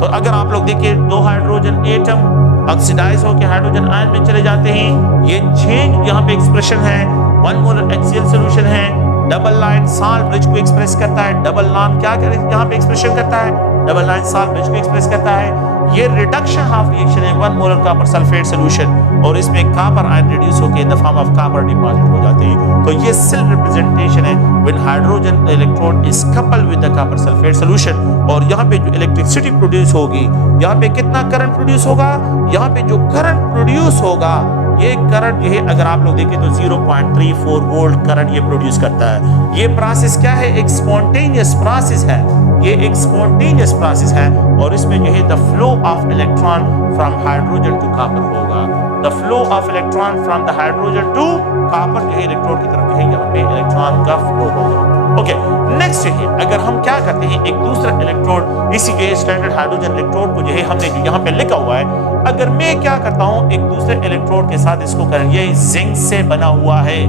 तो अगर आप लोग देखिए दो हाइड्रोजन एटम ऑक्सीडाइज होकर हाइड्रोजन आयन में चले जाते हैं, ये चेंज यहाँ पे एक्सप्रेशन है, 1 मोलर HCl सोल्यूशन है, डबल लाइन साल्ट ब्रिज को एक्सप्रेस करता है, डबल लाइन क्या करे यहाँ पे एक्सप्रेशन करता है, डबल लाइन साल्ट ब्रिज को एक्सप्रेस करता है। ये रिडक्शन हाफ रिएक्शन है, 1 मोलर कॉपर सल्फेट सोल्यूशन, और इसमें कॉपर आयन रिड्यूस होकर इन the form of copper deposit हो जाते हैं। तो ये सेल रिप्रेजेंटेशन है when hydrogen electrode is coupled with the copper sulphate solution. और यहाँ पे जो इलेक्ट्रिसिटी प्रोड्यूस होगी, यहाँ पे कितना करंट प्रोड्यूस होगा, यहाँ पे जो करंट प्रोड्यूस होगा, ये करंट जो है अगर आप लोग देखें तो 0.34 वोल्ट करंट ये प्रोड्यूस करता है। ये प्रोसेस क्या है, एक स्पॉन्टेनियस प्रोसेस है, ये एक स्पॉन्टेनियस प्रोसेस है, और इसमें जो है the flow of electron from hydrogen to copper होगा, the flow of electron from the hydrogen to copper, जो है इलेक्ट्रोड की तरफ जो है यहाँ पे इलेक्ट्रॉन का फ्लो होगा। ओके, नेक्स्ट है अगर हम क्या करते हैं, एक दूसरा इलेक्ट्रोड, इसी के स्टैंडर्ड हाइड्रोजन इलेक्ट्रोड को जो है हमने जो यहाँ पे लिखा हुआ है, अगर मैं क्या करता हूँ एक दूसरे इलेक्ट्रोड के साथ इसको करें, ये जिंक से बना हुआ है,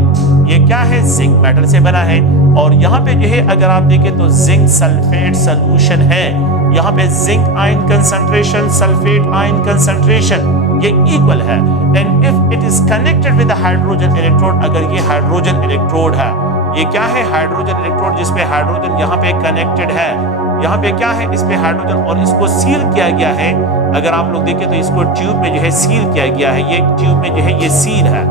ये क्या है, जिंक मेटल से बना है, और यहाँ पे जो है अगर आप देखें तो जिंक सल्फेट सोल्यूशन है, यहाँ पे zinc ion concentration, sulphate ion concentration ये इक्वल है। And if it is connected with hydrogen electrode, अगर ये हाइड्रोजन इलेक्ट्रोड है, ये क्या है, हाइड्रोजन इलेक्ट्रोड, जिसपे हाइड्रोजन यहाँ पे कनेक्टेड है, यहाँ पे क्या है, इस पे हाइड्रोजन, और इसको सील किया गया है। अगर आप लोग देखें तो इसको ट्यूब में जो है सील किया गया है, ये ट्यूब में जो है ये सील है।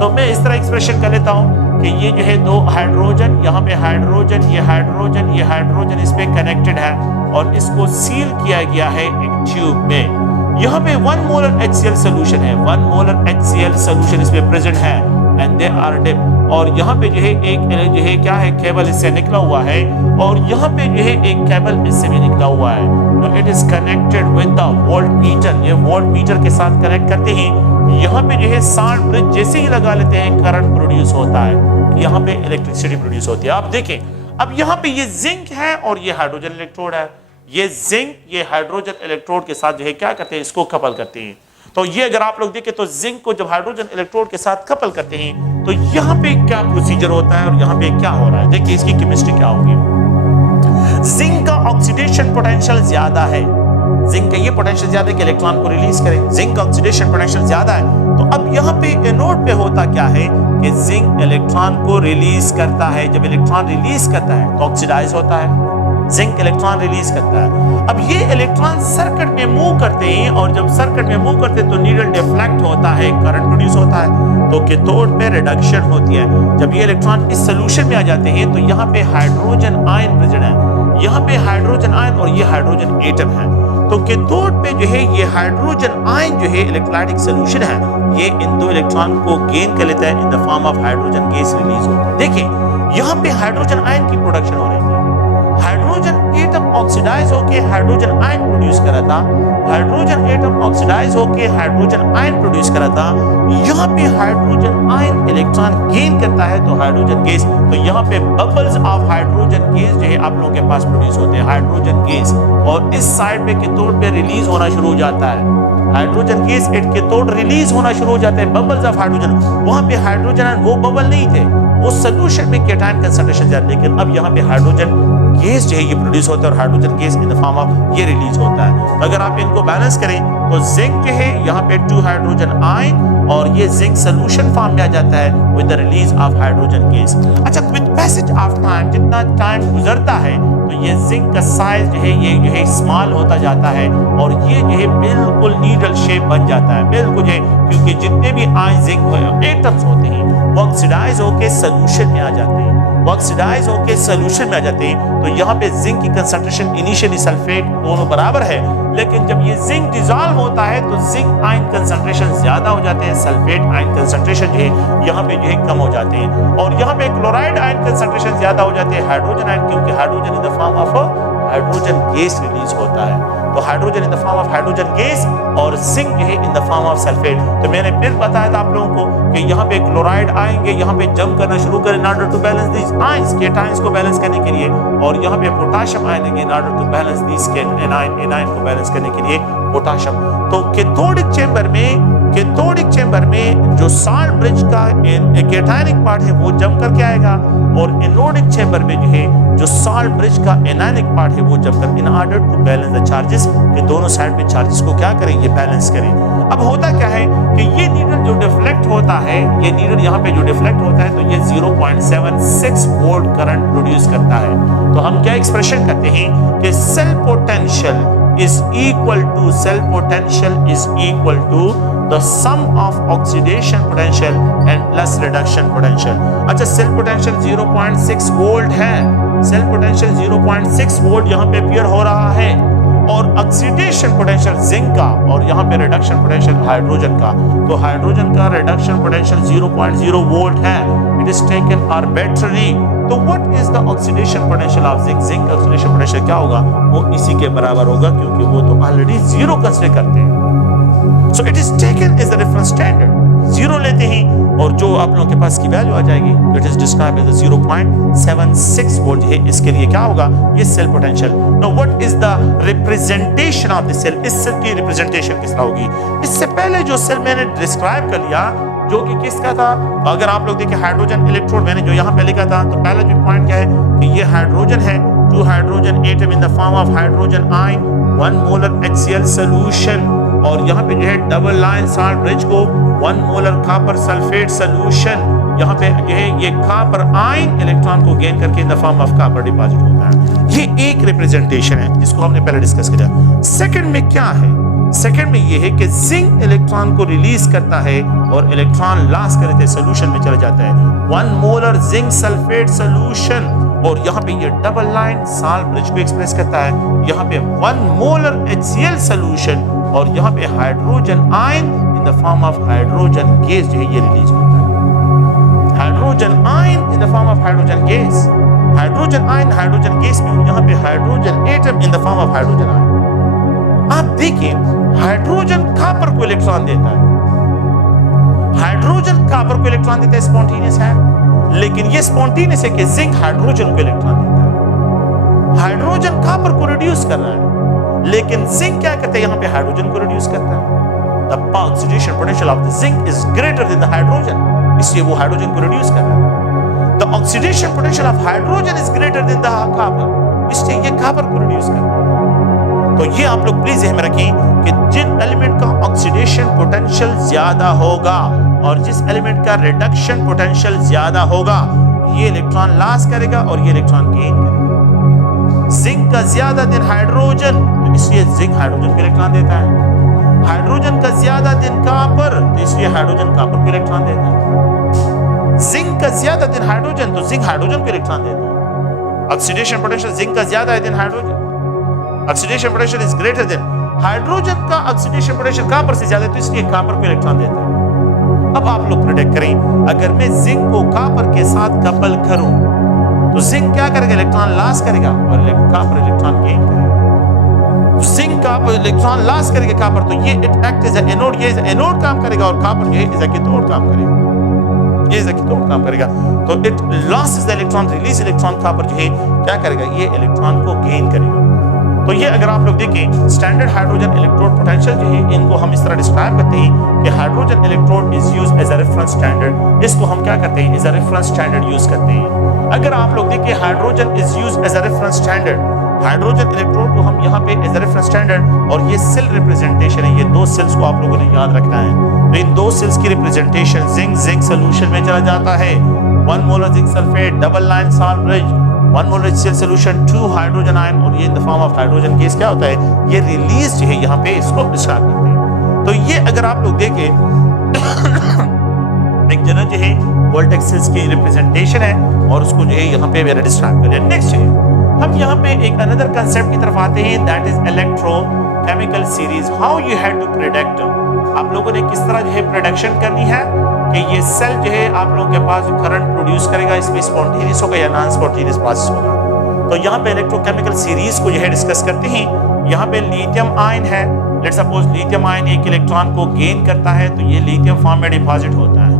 तो मैं इस तरह एक्सप्रेशन कर लेता हूँ कि ये जो है दो हाइड्रोजन, यहाँ पे हाइड्रोजन, ये हाइड्रोजन, ये हाइड्रोजन इस पे कनेक्टेड है, और इसको सील किया गया है एक ट्यूब में। यहाँ पे 1 मोलर HCl सोल्यूशन है, 1 मोलर HCl सोल्यूशन इसमें प्रेजेंट है, एंड दे आर डिप और यहाँ पे जो है एक जो है क्या है केबल इससे निकला हुआ है और यहाँ पे जो है एक केबल इससे भी निकला हुआ है। तो it is connected with the volt metre, ये वोल्ट मीटर के साथ कनेक्ट करते ही यहाँ पे जो है साल्ट ब्रिज जैसे ही लगा लेते हैं करंट प्रोड्यूस होता है, यहाँ पे इलेक्ट्रिसिटी प्रोड्यूस होती है। आप देखें अब यहाँ पे ये जिंक है और ये हाइड्रोजन इलेक्ट्रोड है, ये जिंक ये हाइड्रोजन इलेक्ट्रोड के साथ जो है क्या करते हैं, इसको कपल करते हैं। तो ये अगर आप लोग देखें तो जिंक को जब हाइड्रोजन इलेक्ट्रोड के साथ कपल करते हैं तो यहाँ पे क्या प्रोसीजर होता है और यहाँ पे क्या हो रहा है, देखिए इसकी केमिस्ट्री क्या होगी। जिंक का ऑक्सीडेशन पोटेंशियल ज्यादा है, जिंक का ये पोटेंशियल ज्यादा है कि इलेक्ट्रॉन को रिलीज करे, जिंक का ऑक्सीडेशन पोटेंशियल ज्यादा है। तो अब यहाँ पे एनोड पे होता क्या है कि जिंक इलेक्ट्रॉन को रिलीज करता है, जब इलेक्ट्रॉन रिलीज करता है तो ऑक्सीडाइज होता है, जिंक इलेक्ट्रॉन रिलीज करता है। अब ये इलेक्ट्रॉन सर्किट में मूव करते हैं और जब सर्किट में मूव करते हैं तो नीडल डिफ्लेक्ट होता है, करंट प्रोड्यूस होता है, तो कैथोड पे रिडक्शन होती है। जब ये इलेक्ट्रॉन इस सोल्यूशन में आ जाते हैं तो यहाँ पे हाइड्रोजन आयन प्रेजेंट है, यहाँ पे हाइड्रोजन आयन और ये हाइड्रोजन एटम है। तो कैथोड पे जो है ये हाइड्रोजन आयन जो है इलेक्ट्रोलाइटिक सोल्यूशन है, ये इन दो इलेक्ट्रॉन को गेन कर लेता है, in the form of hydrogen gas release होता है। देखिए यहाँ पे हाइड्रोजन आयन की प्रोडक्शन हो रही है, हाइड्रोजन एटम ऑक्सीडाइज होके हाइड्रोजन आयन प्रोड्यूस करा था, हाइड्रोजन एटम ऑक्सीडाइज होके हाइड्रोजन आयन प्रोड्यूस करा था। यहाँ पे हाइड्रोजन आयन इलेक्ट्रॉन गेन करता है तो हाइड्रोजन गैस, तो यहाँ पे बबल्स ऑफ हाइड्रोजन गैस जो है आप लोगों के पास प्रोड्यूस होते हैं, हाइड्रोजन गैस, और इस साइड पे कैथोड पे रिलीज होना शुरू हो जाता है hydrogen gas, at cathode release होना शुरू हो जाते हैं बबल्स ऑफ हाइड्रोजन। वहां पे हाइड्रोजन आयन वो बबल नहीं थे, वो सोल्यूशन में केटायन कंसंट्रेशन ज्यादा, लेकिन अब यहाँ पे हाइड्रोजन गैस जो है ये प्रोड्यूस होता है और hydrogen gas in the form of ये रिलीज होता है। अगर आप इनको बैलेंस करें तो जिंक जो है यहाँ पे 2 हाइड्रोजन आयन और ये जिंक सोल्यूशन फॉर्म में आ जाता है with the release of hydrogen gas. अच्छा, विद पैसेज ऑफ टाइम, जितना टाइम गुजरता है तो ये जिंक का साइज जो है ये जो है स्मॉल होता जाता है और ये जो है बिल्कुल नीडल शेप बन जाता है, बिल्कुल जो है, क्योंकि जितने भी आयन जिंक एटम्स होते हैं वो ऑक्सीडाइज होके सोल्यूशन में आ जाते हैं, ऑक्सीडाइज होके सोल्यूशन में आ जाते हैं। तो यहाँ पे जिंक की कंसंट्रेशन इनिशियली सल्फेट दोनों बराबर है, लेकिन जब ये जिंक डिसॉल्व होता है तो जिंक आयन कंसंट्रेशन ज्यादा हो जाते हैं, सल्फेट आयन कंसंट्रेशन जो है यहाँ पे जो है कम हो जाते हैं, और यहाँ पे क्लोराइड आयन कंसंट्रेशन ज्यादा हो जाते हैं, हाइड्रोजन आयन, क्योंकि hydrogen in the form of hydrogen gas release होता है। तो hydrogen in the form of hydrogen gas और जिंक जो है in the form of sulphate. तो मैंने फिर बताया था आप लोगों को कि यहाँ पे क्लोराइड आएंगे, यहाँ पे जंप करना शुरू करें in order to balance these ions, cations को बैलेंस करने के लिए, और यहाँ पे पोटेशियम आएंगे in order to balance these anion को बैलेंस करने के लिए पोटेशियम। तो कैथोडिक चेंबर में जो साल्ट ब्रिज का केटायनिक पार्ट है वो जंप करके आएगा, और एनोडिक चेंबर में जो है जो साल्ट ब्रिज का एनायनिक पार्ट है वो जंप कर, in order to balance the charges, कि दोनों साइड पे चार्जेस को क्या करें, ये बैलेंस करें। अब होता क्या है कि ये नीडल जो डिफ्लेक्ट होता है, ये नीडल यहाँ पे जो डिफ्लेक्ट होता है तो ये 0.76 वोल्ट करंट प्रोड्यूस करता है। तो हम क्या एक्सप्रेशन करते हैं कि cell potential is equal to the sum of oxidation potential and plus reduction potential। अच्छा, सेल पोटेंशियल 0.6 वोल्ट है, सेल पोटेंशियल 0.6 वोल्ट यहाँ पे अपीयर हो रहा है, और ऑक्सीडेशन पोटेंशियल जिंक का और यहाँ पे रिडक्शन पोटेंशियल हाइड्रोजन का, तो हाइड्रोजन का रिडक्शन पोटेंशियल 0.0 वोल्ट है, इट इज टेकन आर्बिट्ररी। तो what is the oxidation potential of zinc, zinc का ऑक्सीडेशन पोटेंशियल क्या होगा, वो इसी के बराबर होगा, क्योंकि वो तो ऑलरेडी जीरो कंसीडर करते हैं। So it is taken as the reference standard, zero लेते हैं और जो आप लोगों के पास की वैल्यू आ जाएगी it is described as 0.76 volt है, इसके लिए क्या होगा, ये cell potential. Now what is the representation of the cell, इस सेल की रिप्रेजेंटेशन किस तरह होगी। इससे पहले जो सेल मैंने डिस्क्राइब कर लिया जो कि किसका था, अगर आप लोग देखें हाइड्रोजन इलेक्ट्रोड मैंने जो यहाँ पे लिखा था, तो पहला जो पॉइंट क्या है कि ये हाइड्रोजन है, 2 hydrogen atom in the form of hydrogen ion, 1 molar HCl solution, और यहाँ पे जो है डबल लाइन साल्ट ब्रिज को 1 मोलर कॉपर सल्फेट सोल्यूशन, यहाँ पे जो है ये कॉपर आयन इलेक्ट्रॉन को गेन करके इन the form of copper deposit होता है। ये एक रिप्रेजेंटेशन है जिसको हमने पहले डिस्कस किया। सेकंड में क्या है, सेकंड में ये है कि जिंक इलेक्ट्रॉन को रिलीज करता है और इलेक्ट्रॉन लॉस कर देते सोल्यूशन में चला जाता है, 1 मोलर जिंक सल्फेट सोल्यूशन, और यहाँ पे ये डबल लाइन साल्ट ब्रिज को एक्सप्रेस करता है, यहाँ पे 1 मोलर HCl सोल्यूशन, और यहाँ पे hydrogen ion in the form of hydrogen gas जो है ये रिलीज होता है। Hydrogen ion in the form of hydrogen gas, hydrogen ion hydrogen gas में, और यहाँ पे hydrogen atom in the form of hydrogen ion. आप देखिए हाइड्रोजन कॉपर को इलेक्ट्रॉन देता है, हाइड्रोजन कॉपर को इलेक्ट्रॉन देता है, स्पॉन्टेनियस है, लेकिन ये स्पॉन्टेनियस है कि जिंक हाइड्रोजन को इलेक्ट्रॉन देता है। हाइड्रोजन कॉपर को रिड्यूस कर रहा है, लेकिन जिंक क्या करता है, यहाँ पे हाइड्रोजन को रिड्यूस करता है। The oxidation potential of the zinc is greater than the hydrogen, इसलिए वो हाइड्रोजन को रिड्यूस कर रहा है। The oxidation potential of hydrogen is greater than the copper, इसलिए ये कॉपर को रिड्यूस कर रहा है। तो ये आप लोग प्लीज ध्यान में रखें कि जिन एलिमेंट का ऑक्सीडेशन पोटेंशियल ज्यादा होगा और जिस एलिमेंट का रिडक्शन पोटेंशियल ज्यादा होगा, ये इलेक्ट्रॉन लॉस करेगा और ये इलेक्ट्रॉन गेन करेगा। जिंक का ज्यादा दिन हाइड्रोजन, तो इसलिए जिंक हाइड्रोजन को इलेक्ट्रॉन देता है। हाइड्रोजन का ज्यादा दिन कॉपर, तो इसलिए हाइड्रोजन कॉपर को इलेक्ट्रॉन देता है। जिंक का ज्यादा दिन हाइड्रोजन, तो जिंक हाइड्रोजन को इलेक्ट्रॉन देता है। ऑक्सीडेशन पोटेंशियल जिंक का ज्यादा है दिन hydrogen, oxidation potential is greater than hydrogen का ऑक्सीडेशन पोटेंशियल कॉपर से ज्यादा है, तो इसलिए कॉपर को इलेक्ट्रॉन देता है। अब आप लोग प्रेडिक्ट करें, अगर मैं जिंक को कॉपर के साथ कपल करूं तो जिंक क्या करेगा, इलेक्ट्रॉन लॉस करेगा और कॉपर इलेक्ट्रॉन गेन करेगा। जिंक कॉपर इलेक्ट्रॉन लॉस करेगा कॉपर, तो ये it act as a anode, ये एनोड काम करेगा और कॉपर ये इज अ कैथोड काम करेगा, ये इज अ कैथोड काम करेगा। तो it losses the electron, release electron, copper जो है क्या करेगा, ये इलेक्ट्रॉन को गेन करेगा। तो ये अगर आप लोग देखें स्टैंडर्ड हाइड्रोजन इलेक्ट्रोड पोटेंशियल जो है, इनको हम इस तरह डिस्क्राइब करते हैं कि hydrogen electrode is used as a reference standard. इसको हम क्या करते हैं, as a reference standard use करते हैं। अगर आप लोग देखें hydrogen is used as a reference standard, hydrogen electrode को हम यहाँ पे एज अ रेफरेंस स्टैंडर्ड, और ये सेल रिप्रेजेंटेशन है, ये दो सेल्स को आप लोगों ने याद रखना है। तो इन दो सेल्स की रिप्रेजेंटेशन जिंक सोल्यूशन में चला जाता है, 1 molar zinc sulphate, double line salt bridge, 1 molar HCl solution, 2 hydrogen ion, और ये इन the form of hydrogen gas क्या होता है, ये रिलीज जो है यहाँ पे इसको डिस्क्राइब करते हैं। तो ये अगर आप लोग देखें एक जनरल जो है वोल्टेज सेल्स की रिप्रेजेंटेशन है, और उसको जो है यहाँ पे मैंने डिस्क्राइब कर दिया। नेक्स्ट है हम यहाँ पे एक अनदर कंसेप्ट की तरफ आते हैं, that is electrochemical series. How you have to predict, आप लोगों ने किस तरह जो है प्रेडिक्शन करनी है कि ये सेल जो है आप लोगों के पास करंट प्रोड्यूस करेगा, इसमें स्पॉन्टेनियस होगा या नॉन स्पॉन्टेनियस प्रोसेस होगा। तो यहाँ पे इलेक्ट्रोकेमिकल सीरीज को जो है डिस्कस करते हैं। यहाँ पे लिथियम आयन है, लेट्स सपोज लिथियम आयन एक इलेक्ट्रॉन को गेन करता है, तो ये लिथियम फॉर्म में डिपॉजिट होता है।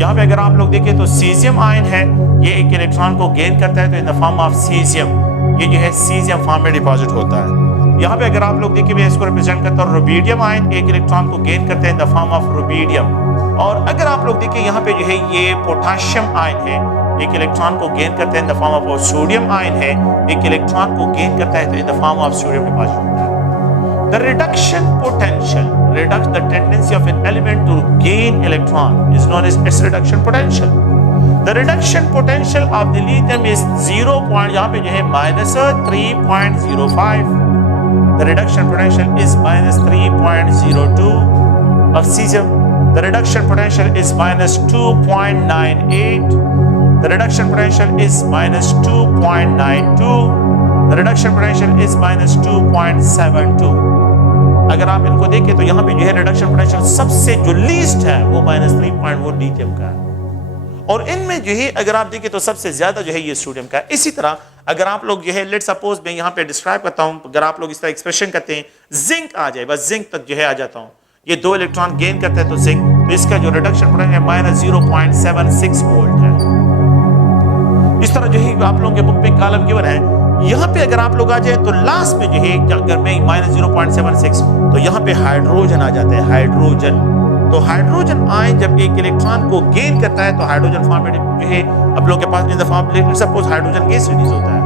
यहाँ पे अगर आप लोग देखें तो सीजियम आयन है, ये एक इलेक्ट्रॉन को गेन करता है, तो इन द फॉर्म ऑफ सीजियम, ये जो है सीजियम फॉर्म में डिपॉजिट होता है। यहाँ पे अगर आप लोग देखिए मैं इसको रिप्रेजेंट करता हूँ, रुबीडियम आयन एक इलेक्ट्रॉन को गेन करते हैं इन द फॉर्म ऑफ रुबीडियम। और अगर आप लोग देखिए यहाँ पे जो है ये पोटेशियम आयन है, एक इलेक्ट्रॉन को गेन करते हैं इन the form of, sodium ion है, एक इलेक्ट्रॉन को गेन करता है तो इन the form of sodium deposit होता है। The reduction potential, the tendency of an element to gain electron is known as its reduction potential. The reduction potential of the lithium is 0. यहाँ पे जो है -3.05. The reduction potential is -3.02 of cesium. The reduction potential is -2.98. The reduction potential is -2.92. The reduction potential is -2.72. अगर आप इनको देखें तो यहाँ पे जो है रिडक्शन पोटेंशियल सबसे जो लीस्ट है वो -3.1 लिथियम का है, और इनमें जो है अगर आप देखें तो सबसे ज्यादा जो है ये सोडियम का है। इसी तरह अगर आप लोग जो है लेट सपोज मैं यहाँ पे डिस्क्राइब करता हूँ, अगर आप लोग इस तरह एक्सप्रेशन करते हैं, जिंक आ जाए, बस जिंक तक जो है आ जाता हूँ, ये 2 इलेक्ट्रॉन गेन करते हैं तो जिंक, तो इसका जो रिडक्शन पोटेंशियल -0.76 वोल्ट है। इस तरह जो है आप लोगों के बुक पे कॉलम गिवन है, यहाँ पे अगर आप लोग आ जाए तो लास्ट में जो है अगर मैं -0.76, तो यहाँ पे हाइड्रोजन आ जाता है, हाइड्रोजन। तो हाइड्रोजन आयन जब एक इलेक्ट्रॉन को गेन करता है तो हाइड्रोजन फॉर्म में जो है आप लोग के पास in the form suppose hydrogen gas release होता है।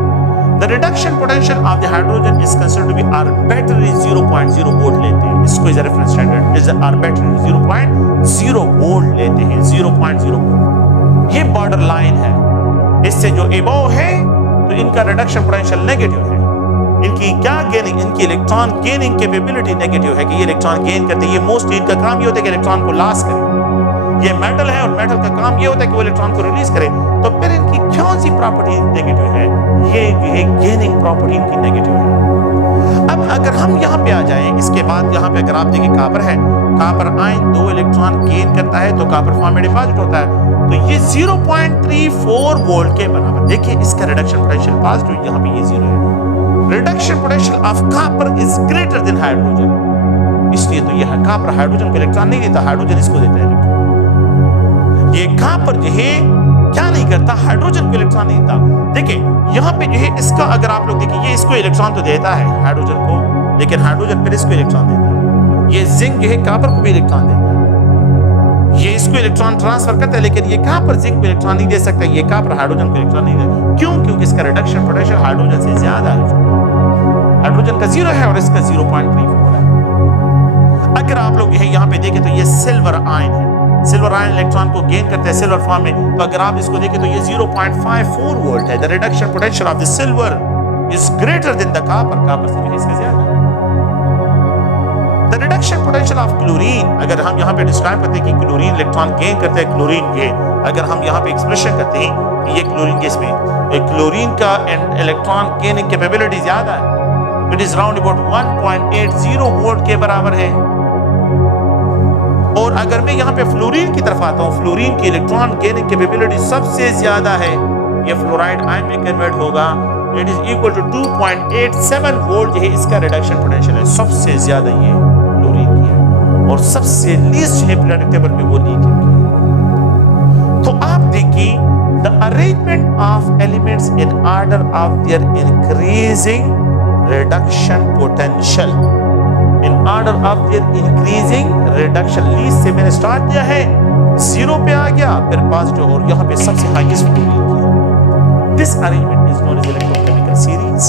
The reduction potential of the hydrogen is considered to be arbitrary 0.0 volt लेते हैं, इसको is a reference standard, is arbitrary 0.0 volt लेते हैं, 0.0 वोल्ट। ये बॉर्डर लाइन है, इससे जो एबव है तो इनका रिडक्शन पोटेंशियल नेगेटिव है, इनकी क्या गेनिंग, इनकी इलेक्ट्रॉन गेनिंग कैपेबिलिटी नेगेटिव है कि ये इलेक्ट्रॉन गेन करते हैं। ये मोस्टली इनका काम ये होता है कि इलेक्ट्रॉन को लॉस करे, ये मेटल है और मेटल का काम ये होता है कि वो इलेक्ट्रॉन को रिलीज करे। तो फिर इनकी कौन सी प्रॉपर्टी नेगेटिव है, ये गेनिंग प्रॉपर्टी इनकी नेगेटिव है। अब अगर हम यहाँ पे आ जाएं, इसके बाद यहाँ पे अगर आप देखिए कॉपर है, कॉपर आयन 2 इलेक्ट्रॉन गेन करता है तो कॉपर फॉर्म में डिपॉजिट होता है, तो ये 0.34 वोल्ट के बराबर। देखिए इसका रिडक्शन पोटेंशियल पॉजिटिव, यहाँ पे ये 0 है। Reduction potential of copper is greater than hydrogen, इसलिए तो यह कॉपर हाइड्रोजन को इलेक्ट्रॉन नहीं देता, हाइड्रोजन इसको देता है इलेक्ट्रॉन। ये कॉपर जो है क्या नहीं करता, हाइड्रोजन को इलेक्ट्रॉन नहीं देता। देखिए यहाँ पे जो है इसका अगर आप लोग देखिए, ये इसको इलेक्ट्रॉन तो देता है हाइड्रोजन को, लेकिन हाइड्रोजन फिर इसको इलेक्ट्रॉन देता है। ये जिंक जो है कॉपर को भी इलेक्ट्रॉन देता है, ये इसको इलेक्ट्रॉन ट्रांसफर करता है, लेकिन ये कॉपर जिंक को इलेक्ट्रॉन नहीं दे सकता, ये कॉपर हाइड्रोजन को इलेक्ट्रॉन नहीं देता। क्यों? क्योंकि इसका रिडक्शन पोटेंशियल हाइड्रोजन से ज्यादा है। हाइड्रोजन का 0 है और इसका 0.34 है। अगर आप लोग यहाँ पे देखें तो ये सिल्वर आयन है, सिल्वर आयन इलेक्ट्रॉन को गेन करते हैं सिल्वर फॉर्म में। तो अगर आप इसको देखें तो ये 0.54 वोल्ट है। The reduction potential of the silver is greater than the copper, copper से जो है इसका ज्यादा है। The reduction potential of chlorine, अगर हम यहाँ पे डिस्क्राइब करते हैं कि क्लोरीन इलेक्ट्रॉन गेन करते हैं, क्लोरीन गेन, अगर हम यहाँ पे एक्सप्रेशन करते हैं कि ये क्लोरीन गैस में क्लोरीन का इलेक्ट्रॉन गेनिंग कैपेबिलिटी ज्यादा है, it is round about 1.80 volt के बराबर है। और अगर मैं यहाँ पे फ्लोरीन की तरफ आता हूँ, फ्लोरीन की इलेक्ट्रॉन गेनिंग कैपेबिलिटी सबसे ज्यादा है, ये फ्लोराइड आयन में कन्वर्ट होगा, it is equal to 2.87 volt जो है इसका रिडक्शन पोटेंशियल है। सबसे ज्यादा ये फ्लोरीन की है और सबसे लीस्ट है पीरियोडिक टेबल में वो लिथियम की है। तो आप देखिए the arrangement of elements in order of their increasing reduction potential, in order of their increasing reduction. Least से मैंने स्टार्ट किया है, 0 पे आ गया, फिर पॉजिटिव और यहाँ पे सबसे हाईएस्ट फ्लोरीन किया। This arrangement is known as electrochemical series,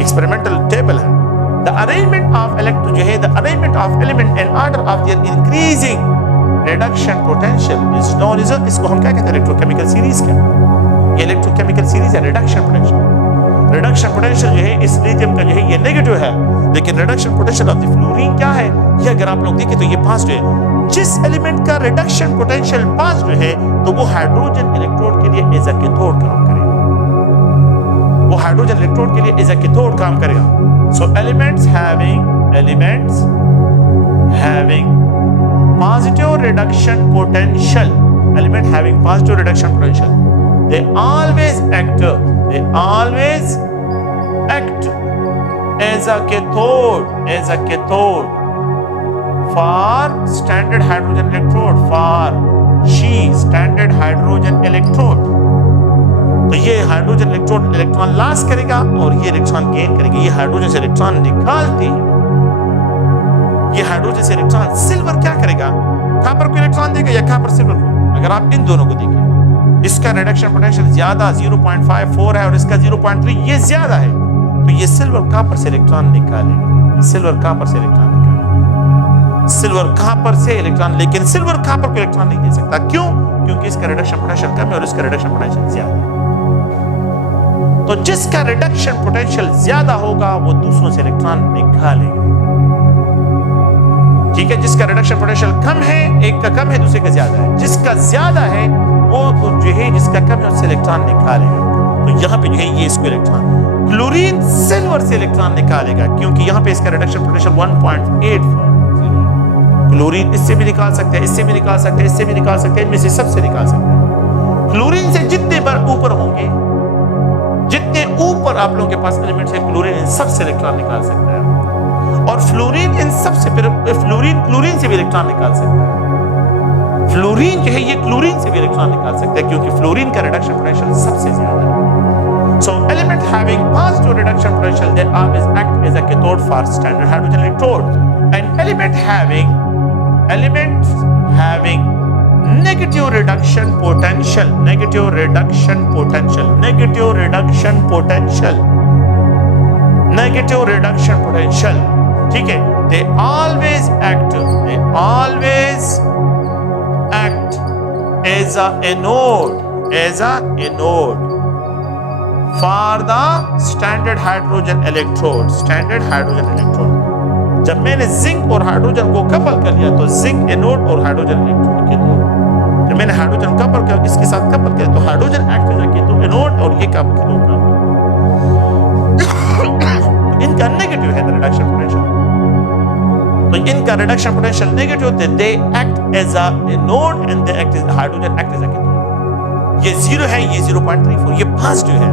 experimental table है। द अरेंजमेंट ऑफ इलेक्ट्रो जो है, the arrangement of element in order of their increasing reduction potential is known as, इसको हम क्या कहते हैं, इलेक्ट्रोकेमिकल सीरीज। क्या ये इलेक्ट्रोकेमिकल सीरीज है? Reduction potential. रिडक्शन पोटेंशियल जो है इस लिथियम का जो है ये नेगेटिव है, लेकिन reduction potential of the fluorine क्या है, ये अगर आप लोग देखें तो ये पॉजिटिव है। जिस एलिमेंट का रिडक्शन पोटेंशियल पॉजिटिव है तो वो हाइड्रोजन इलेक्ट्रोड के लिए एज अ कैथोड काम करेगा, वो हाइड्रोजन इलेक्ट्रोड के लिए एज अ कैथोड काम करेगा। So elements having positive reduction potential, element having positive reduction potential, they always act as a cathode for standard hydrogen electrode, for She standard hydrogen electrode। तो ये hydrogen electrode electron loss करेगा और ये electron gain करेगा। ये hydrogen से electron निकालते हैं, ये हाइड्रोजन से इलेक्ट्रॉन। सिल्वर क्या करेगा, कॉपर को इलेक्ट्रॉन देगा या कॉपर सिल्वर को? अगर आप इन दोनों को देखिए, इसका रिडक्शन पोटेंशियल ज्यादा 0.54 है और इसका 0.3, ये ज्यादा है, तो ये सिल्वर कॉपर से इलेक्ट्रॉन निकालेगा, सिल्वर कॉपर से इलेक्ट्रॉन निकालेगा, सिल्वर कॉपर से इलेक्ट्रॉन। लेकिन सिल्वर कॉपर को इलेक्ट्रॉन नहीं दे सकता, क्यों? क्योंकि इसका रिडक्शन पोटेंशियल कम है और इसका रिडक्शन पोटेंशियल ज्यादा है। तो जिसका रिडक्शन पोटेंशियल ज्यादा होगा वो दूसरों से इलेक्ट्रॉन निकालेगा, ठीक है। जिसका रिडक्शन पोटेंशियल कम है, एक का कम है दूसरे का ज्यादा है, जिसका ज्यादा है वो जो है जिसका कम है उससे इलेक्ट्रॉन निकालेगा। तो यहाँ पे जो है ये इसको इलेक्ट्रॉन, क्लोरीन सिल्वर से इलेक्ट्रॉन निकालेगा क्योंकि यहाँ पे इसका रिडक्शन पोटेंशियल 1.84। क्लोरीन इससे भी निकाल सकते हैं, इससे भी निकाल सकते हैं, इससे भी निकाल सकते हैं, इनमें से सबसे निकाल सकते हैं। क्लोरीन से जितने बार ऊपर होंगे, जितने ऊपर आप लोगों के पास एलिमेंट्स है, क्लोरीन इन सबसे इलेक्ट्रॉन निकाल सकता है। और फ्लोरीन इन सबसे, फ्लोरीन से भी इलेक्ट्रॉन निकाल सकता है। फ्लोरीन जो है ये क्लोरीन से भी इलेक्ट्रॉन निकाल सकता है क्योंकि फ्लोरीन का रिडक्शन पोटेंशियल सबसे ज्यादा है। So element having positive reduction potential they always act as a cathode for standard hydrogen electrode, and element having negative reduction potential, negative reduction potential, negative reduction potential, negative reduction potential, ठीक है। they always act as a anode for the standard hydrogen electrode, standard hydrogen electrode। जब मैंने zinc और hydrogen को couple कर लिया तो zinc anode और हाइड्रोजन इलेक्ट्रोड कैथोड। जब मैंने हाइड्रोजन कपल कर इसके साथ कपल किया तो hydrogen act as a cathode anode और ये कपल कैथोड काम तो इनका नेगेटिव है रिडक्शन पोटेंशियल। तो इनका रिडक्शन पोटेंशियल नेगेटिव होते, they act as a anode and they act as hydrogen act as a cathode. ये 0 है, ये 0.34, ये पॉजिटिव है,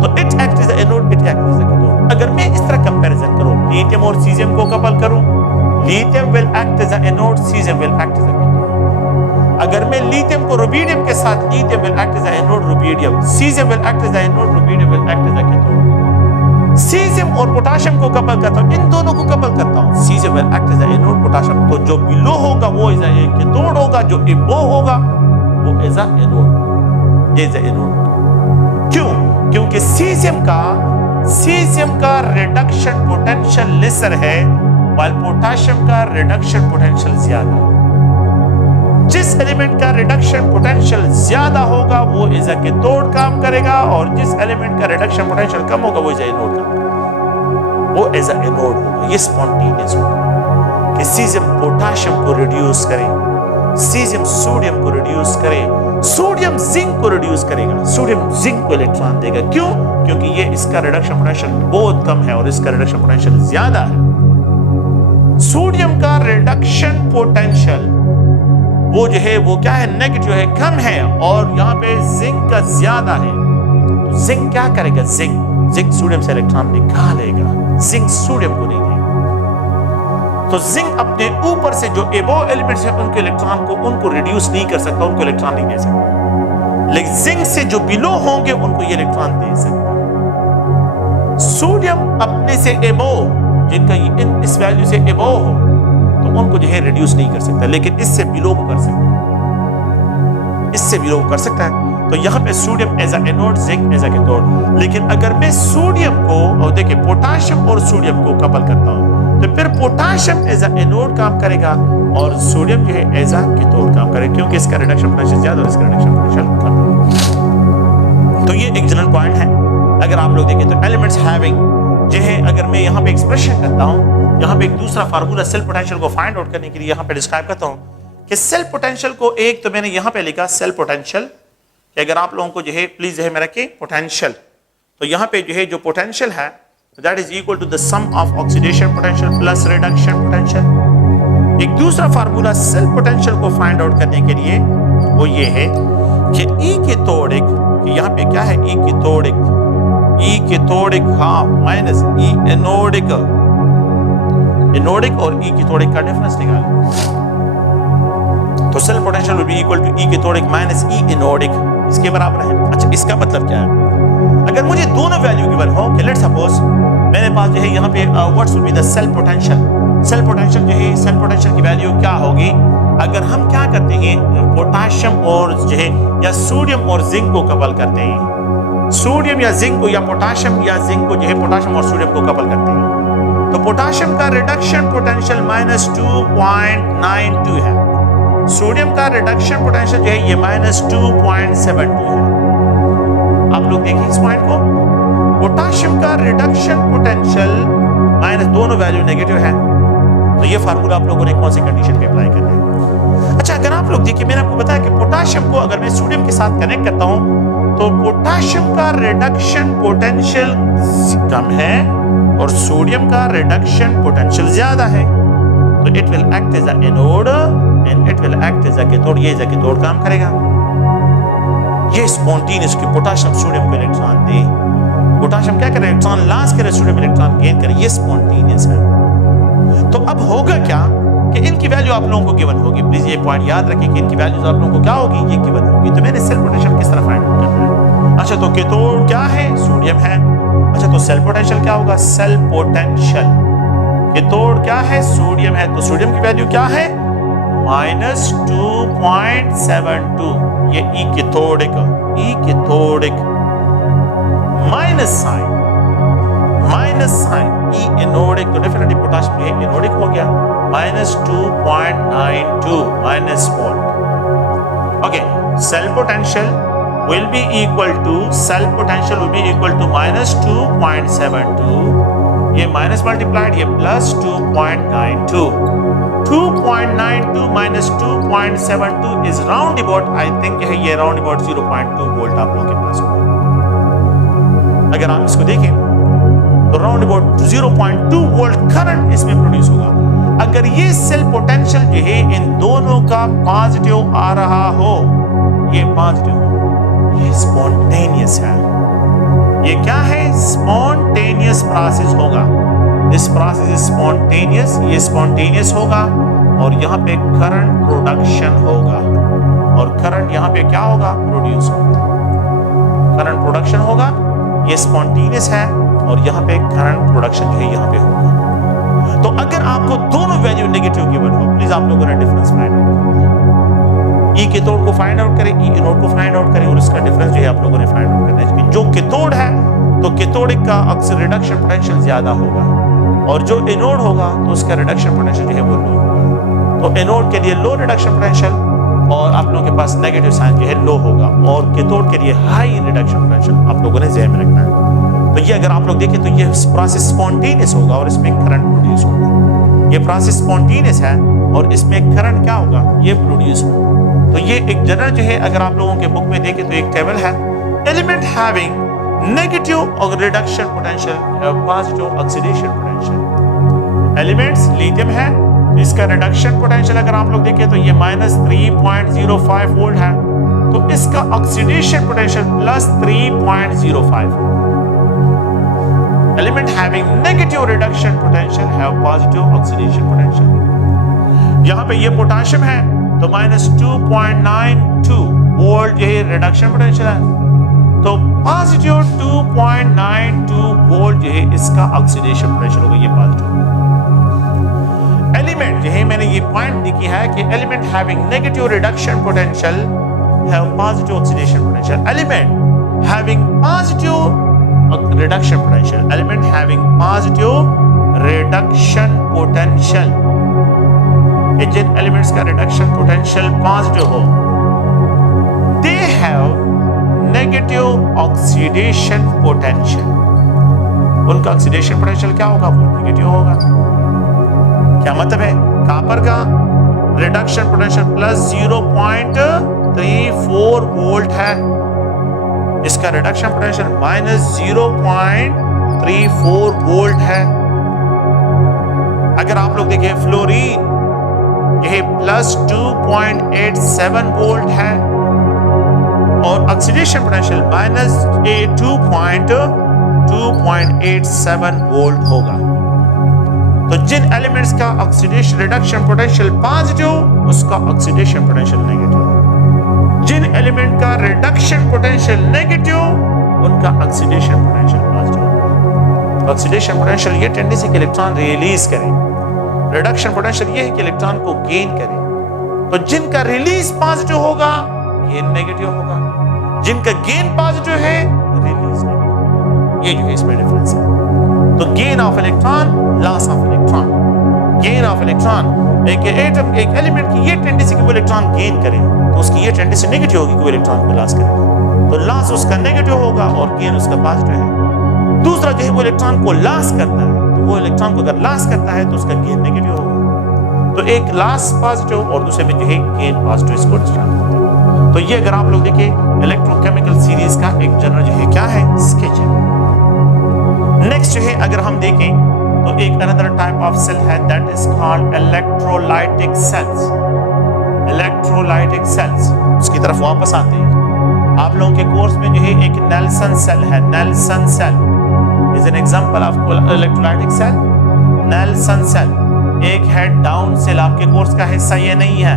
तो it act as a anode, it act as a cathode. अगर मैं इस तरह कंपैरिजन करूं, लिथियम और सीजियम को कपल करूं, lithium will act as a anode, caesium will act as a cathode. अगर मैं लिथियम को रुबिडियम के साथ, lithium will act as a anode, rubidium, caesium will act as a anode, rubidium will act as a cathode. Caesium और potassium को couple करता हूं, इन दोनों को कपल करता हूं, caesium will act as a anode, potassium, तो जो बिलो होगा वो एज अ केटोन होगा, जो अबव होगा वो as a anode, as a anode. क्यों? क्योंकि सीजियम का रिडक्शन पोटेंशियल लेसर है, while पोटेशियम का रिडक्शन पोटेंशियल ज्यादा है। जिस एलिमेंट का रिडक्शन पोटेंशियल ज्यादा होगा वो एज अ केटोन काम करेगा, और जिस एलिमेंट का रिडक्शन पोटेंशियल कम होगा वो एज अ एनोड काम करेगा, वो एज अ एनोड होगा। ये स्पॉन्टेनियस होगा कि सीजियम पोटेशियम को रिड्यूस करे, सीजियम सोडियम को रिड्यूस करे, सोडियम जिंक को रिड्यूस करेगा, सोडियम जिंक को इलेक्ट्रॉन देगा। क्यों? क्योंकि ये इसका रिडक्शन पोटेंशियल बहुत कम है और इसका रिडक्शन पोटेंशियल ज्यादा है। सोडियम का रिडक्शन पोटेंशियल वो जो है वो क्या है, नेगेटिव है, कम है, और यहाँ पे जिंक का ज्यादा है। तो जिंक क्या करेगा, जिंक सोडियम से इलेक्ट्रॉन निकालेगा, जिंक सोडियम को नहीं देगा। तो जिंक अपने ऊपर से जो अबव एलिमेंट्स है उनके इलेक्ट्रॉन को, उनको रिड्यूस नहीं कर सकता, उनको इलेक्ट्रॉन नहीं दे सकता, लेकिन जिंक से जो बिलो होंगे उनको ये इलेक्ट्रॉन दे सकता। सोडियम अपने से अबव, जिनका इस वैल्यू से अबव हो, तो उनको जो है रिड्यूस नहीं कर सकता, लेकिन इससे बिलो को कर सकता है, इससे बिलो कर सकता है। तो यहाँ पे sodium as a anode, zinc as a cathode. लेकिन अगर मैं सोडियम को, और देखिए पोटेशियम और सोडियम को कपल करता हूँ, तो फिर पोटेशियम एज अ एनोड काम करेगा और सोडियम जो है एज अ कैथोड काम करेगा, क्योंकि इसका रिडक्शन पोटेंशियल ज्यादा और इसका रिडक्शन पोटेंशियल कम। तो ये एक जनरल पॉइंट है। अगर आप लोग देखें तो एलिमेंट्स हैविंग जो है, अगर मैं यहाँ पे एक्सप्रेशन करता हूँ, यहाँ पे एक दूसरा फार्मूला सेल पोटेंशियल को फाइंड आउट करने के लिए यहाँ पे डिस्क्राइब करता हूँ कि सेल पोटेंशियल को, एक तो मैंने यहाँ पे लिखा सेल पोटेंशियल, कि अगर आप लोगों को जो है प्लीज जो है मैं रखें पोटेंशियल, तो यहाँ पे जो है जो पोटेंशियल है that is equal to the sum of oxidation potential plus reduction potential. एक दूसरा फार्मूला सेल पोटेंशियल को फाइंड आउट करने के लिए वो ये है कि ई कैथोडिक, कि यहाँ पे क्या है, E cathodic half minus E anodic, anodic और ई कैथोडिक का डिफरेंस निकालें, तो cell potential will be equal to E cathodic minus E anodic, इसके बराबर है। अच्छा, इसका मतलब क्या है? अगर मुझे दोनों वैल्यू गिवन हो, कि लेट्स सपोज मेरे पास जो है यहाँ पे what's will be the cell potential, cell potential जो है, सेल पोटेंशियल की वैल्यू क्या होगी अगर हम क्या करते हैं, पोटेशियम और जो है या सोडियम और जिंक को कपल करते हैं, सोडियम या जिंक को, या पोटेशियम या जिंक को जो है पोटेशियम और सोडियम को कपल करते हैं, तो पोटेशियम का रिडक्शन पोटेंशियल -2.92 है, सोडियम का रिडक्शन पोटेंशियल जो है ये -2.72 है। आप लोग देखिए इस पॉइंट को, पोटेशियम का रिडक्शन पोटेंशियल माइनस, दोनों वैल्यू नेगेटिव है, तो ये फार्मूला आप लोगों ने कौन सी कंडीशन पे अप्लाई करना है? अच्छा, अगर आप लोग देखिए, मैंने आपको बताया कि पोटेशियम को अगर मैं सोडियम के साथ कनेक्ट करता हूं तो पोटेशियम का रिडक्शन पोटेंशियल कम है और सोडियम का रिडक्शन पोटेंशियल ज्यादा है, तो it will act as a anode and it will act as a cathode, ये एज अ कैथोड काम करेगा। ये स्पॉन्टेनियस कि पोटेशियम सोडियम को इलेक्ट्रॉन दे, पोटेशियम क्या करे, इलेक्ट्रॉन लॉस करे, सोडियम इलेक्ट्रॉन गेन करे, ये स्पॉन्टेनियस है। तो अब होगा क्या कि इनकी वैल्यू आप लोगों को गिवन होगी, प्लीज ये पॉइंट याद रखें कि इनकी वैल्यूज आप लोगों को क्या होगी, ये गिवन होगी। तो मैंने सेल पोटेंशियल किस तरह फाइंड आउट करना है? अच्छा, तो कैथोड क्या है, सोडियम है। अच्छा, तो सेल पोटेंशियल क्या होगा, सेल पोटेंशियल, कैथोड क्या है, सोडियम है, तो सोडियम की वैल्यू क्या है -2.72, ये E cathodic minus sign E anodic, तो डेफिनेटली पोटेशियम ये एनोडिक हो गया, -2.92 minus point. Okay, cell potential will be equal to, cell potential will be equal to -2.72, ये माइनस मल्टीप्लाइड, ये +2.92, 2.92 minus 2.72 is round about, I think है ये round about 0.2 volt आप लोगों के पास होगा। अगर आप इसको देखें तो राउंड अबाउट 0.2 वोल्ट करंट इसमें प्रोड्यूस होगा। अगर ये सेल पोटेंशियल जो है इन दोनों का पॉजिटिव आ रहा हो, ये पॉजिटिव हो, ये स्पॉन्टेनियस है। ये क्या है? स्पॉन्टेनियस प्रोसेस होगा। दिस प्रोसेस इज स्पॉन्टेनियस, ये स्पॉन्टेनियस होगा और यहाँ पे करंट प्रोडक्शन होगा और करंट यहाँ पे क्या होगा? प्रोड्यूस होगा। करंट प्रोडक्शन होगा, ये स्पॉन्टेनियस है और यहाँ पे करंट प्रोडक्शन जो है यहाँ पे होगा। तो अगर आपको दोनों वैल्यू नेगेटिव गिवन हो, प्लीज आप लोगों ने डिफरेंस फाइंड आउट करें। ई कैथोड को फाइंड आउट करें, ई एनोड को फाइंड आउट करें और इसका डिफरेंस जो है आप लोगों ने फाइंड आउट करना है कि जो कैथोड है तो कैथोडिक का रिडक्शन पोटेंशियल ज्यादा होगा और जो एनोड होगा तो उसका रिडक्शन पोटेंशियल जो है वो लो होगा। तो एनोड के लिए लो रिडक्शन पोटेंशियल और आप लोगों के पास नेगेटिव साइन जो है लो होगा और कैथोड के लिए हाई रिडक्शन पोटेंशियल आप लोगों ने ध्यान में रखना है। तो ये अगर आप लोग देखें तो ये प्रोसेस स्पॉन्टेनियस होगा और इसमें करंट प्रोड्यूस होगा। ये प्रोसेस स्पॉन्टेनियस है और इसमें करंट क्या होगा? ये प्रोड्यूस होगा। तो ये एक जनरल जो है अगर आप लोगों के बुक में देखें तो एक टेबल है, element having negative reduction potential, positive oxidation potential. Elements lithium है तो इसका रिडक्शन पोटेंशियल अगर आप लोग देखें तो ये -3.05 वोल्ट है, तो इसका oxidation potential +3.05। Element having negative reduction potential have positive oxidation potential. यहाँ पे ये पोटेशियम है तो -2.92 वोल्ट ये रिडक्शन पोटेंशियल है, तो पॉजिटिव 2.92 वोल्ट जो है इसका ऑक्सीडेशन पोटेंशियल होगा, ये पॉजिटिव। एलिमेंट जो है मैंने ये पॉइंट लिखी है कि element having negative reduction potential have positive oxidation potential. Element having positive reduction potential, element having positive reduction potential, जिन एलिमेंट्स का रिडक्शन पोटेंशियल पॉजिटिव हो, they have negative oxidation potential. उनका ऑक्सीडेशन पोटेंशियल क्या होगा? वो नेगेटिव होगा। क्या मतलब है? कॉपर का रिडक्शन पोटेंशियल +0.34 वोल्ट है, इसका रिडक्शन पोटेंशियल -0.34 वोल्ट है। अगर आप लोग देखें फ्लोरीन यह +2.87 वोल्ट है और ऑक्सीडेशन पोटेंशियल -2.87 वोल्ट होगा। तो जिन एलिमेंट्स का ऑक्सीडेशन रिडक्शन पोटेंशियल पॉजिटिव, उसका ऑक्सीडेशन पोटेंशियल नेगेटिव। जिन एलिमेंट का रिडक्शन पोटेंशियल नेगेटिव, उनका oxidation potential positive. Oxidation potential ये टेंडेंसी कि इलेक्ट्रॉन रिलीज करें, रिडक्शन पोटेंशियल ये है कि इलेक्ट्रॉन को गेन करें। तो जिनका रिलीज पॉजिटिव होगा, गेन नेगेटिव होगा। जिनका गेन पॉजिटिव है, रिलीज नेगेटिव। ये जो है इसमें डिफरेंस है। तो gain of electron, loss of electron. Gain of electron, एक एटम एक एलिमेंट की ये टेंडेंसी कि वो इलेक्ट्रॉन गेन करे तो उसकी ये टेंडेंसी नेगेटिव होगी कि वो इलेक्ट्रॉन को लॉस करेगा। तो लॉस उसका नेगेटिव होगा और गेन उसका पॉजिटिव है। दूसरा जो है वो इलेक्ट्रॉन को लॉस करता है, तो वो इलेक्ट्रॉन को अगर लॉस करता है तो उसका गेन नेगेटिव होगा। तो एक लॉस पॉजिटिव और दूसरे में जो है गेन पॉजिटिव, इसको अंडरस्टैंड करते हैं। तो ये अगर आप लोग देखें इलेक्ट्रोकेमिकल सीरीज का एक जनरल जो है क्या है? स्केच है। नेक्स्ट जो है अगर हम देखें तो एक अनदर टाइप ऑफ सेल है, that is called electrolytic cells. Electrolytic cells, उसकी तरफ वापस आते हैं। आप लोगों के कोर्स में जो है एक नेल्सन सेल है, Nelson cell is an example of electrolytic cell. Nelson cell एक है डाउन सेल, आपके कोर्स का हिस्सा ये नहीं है।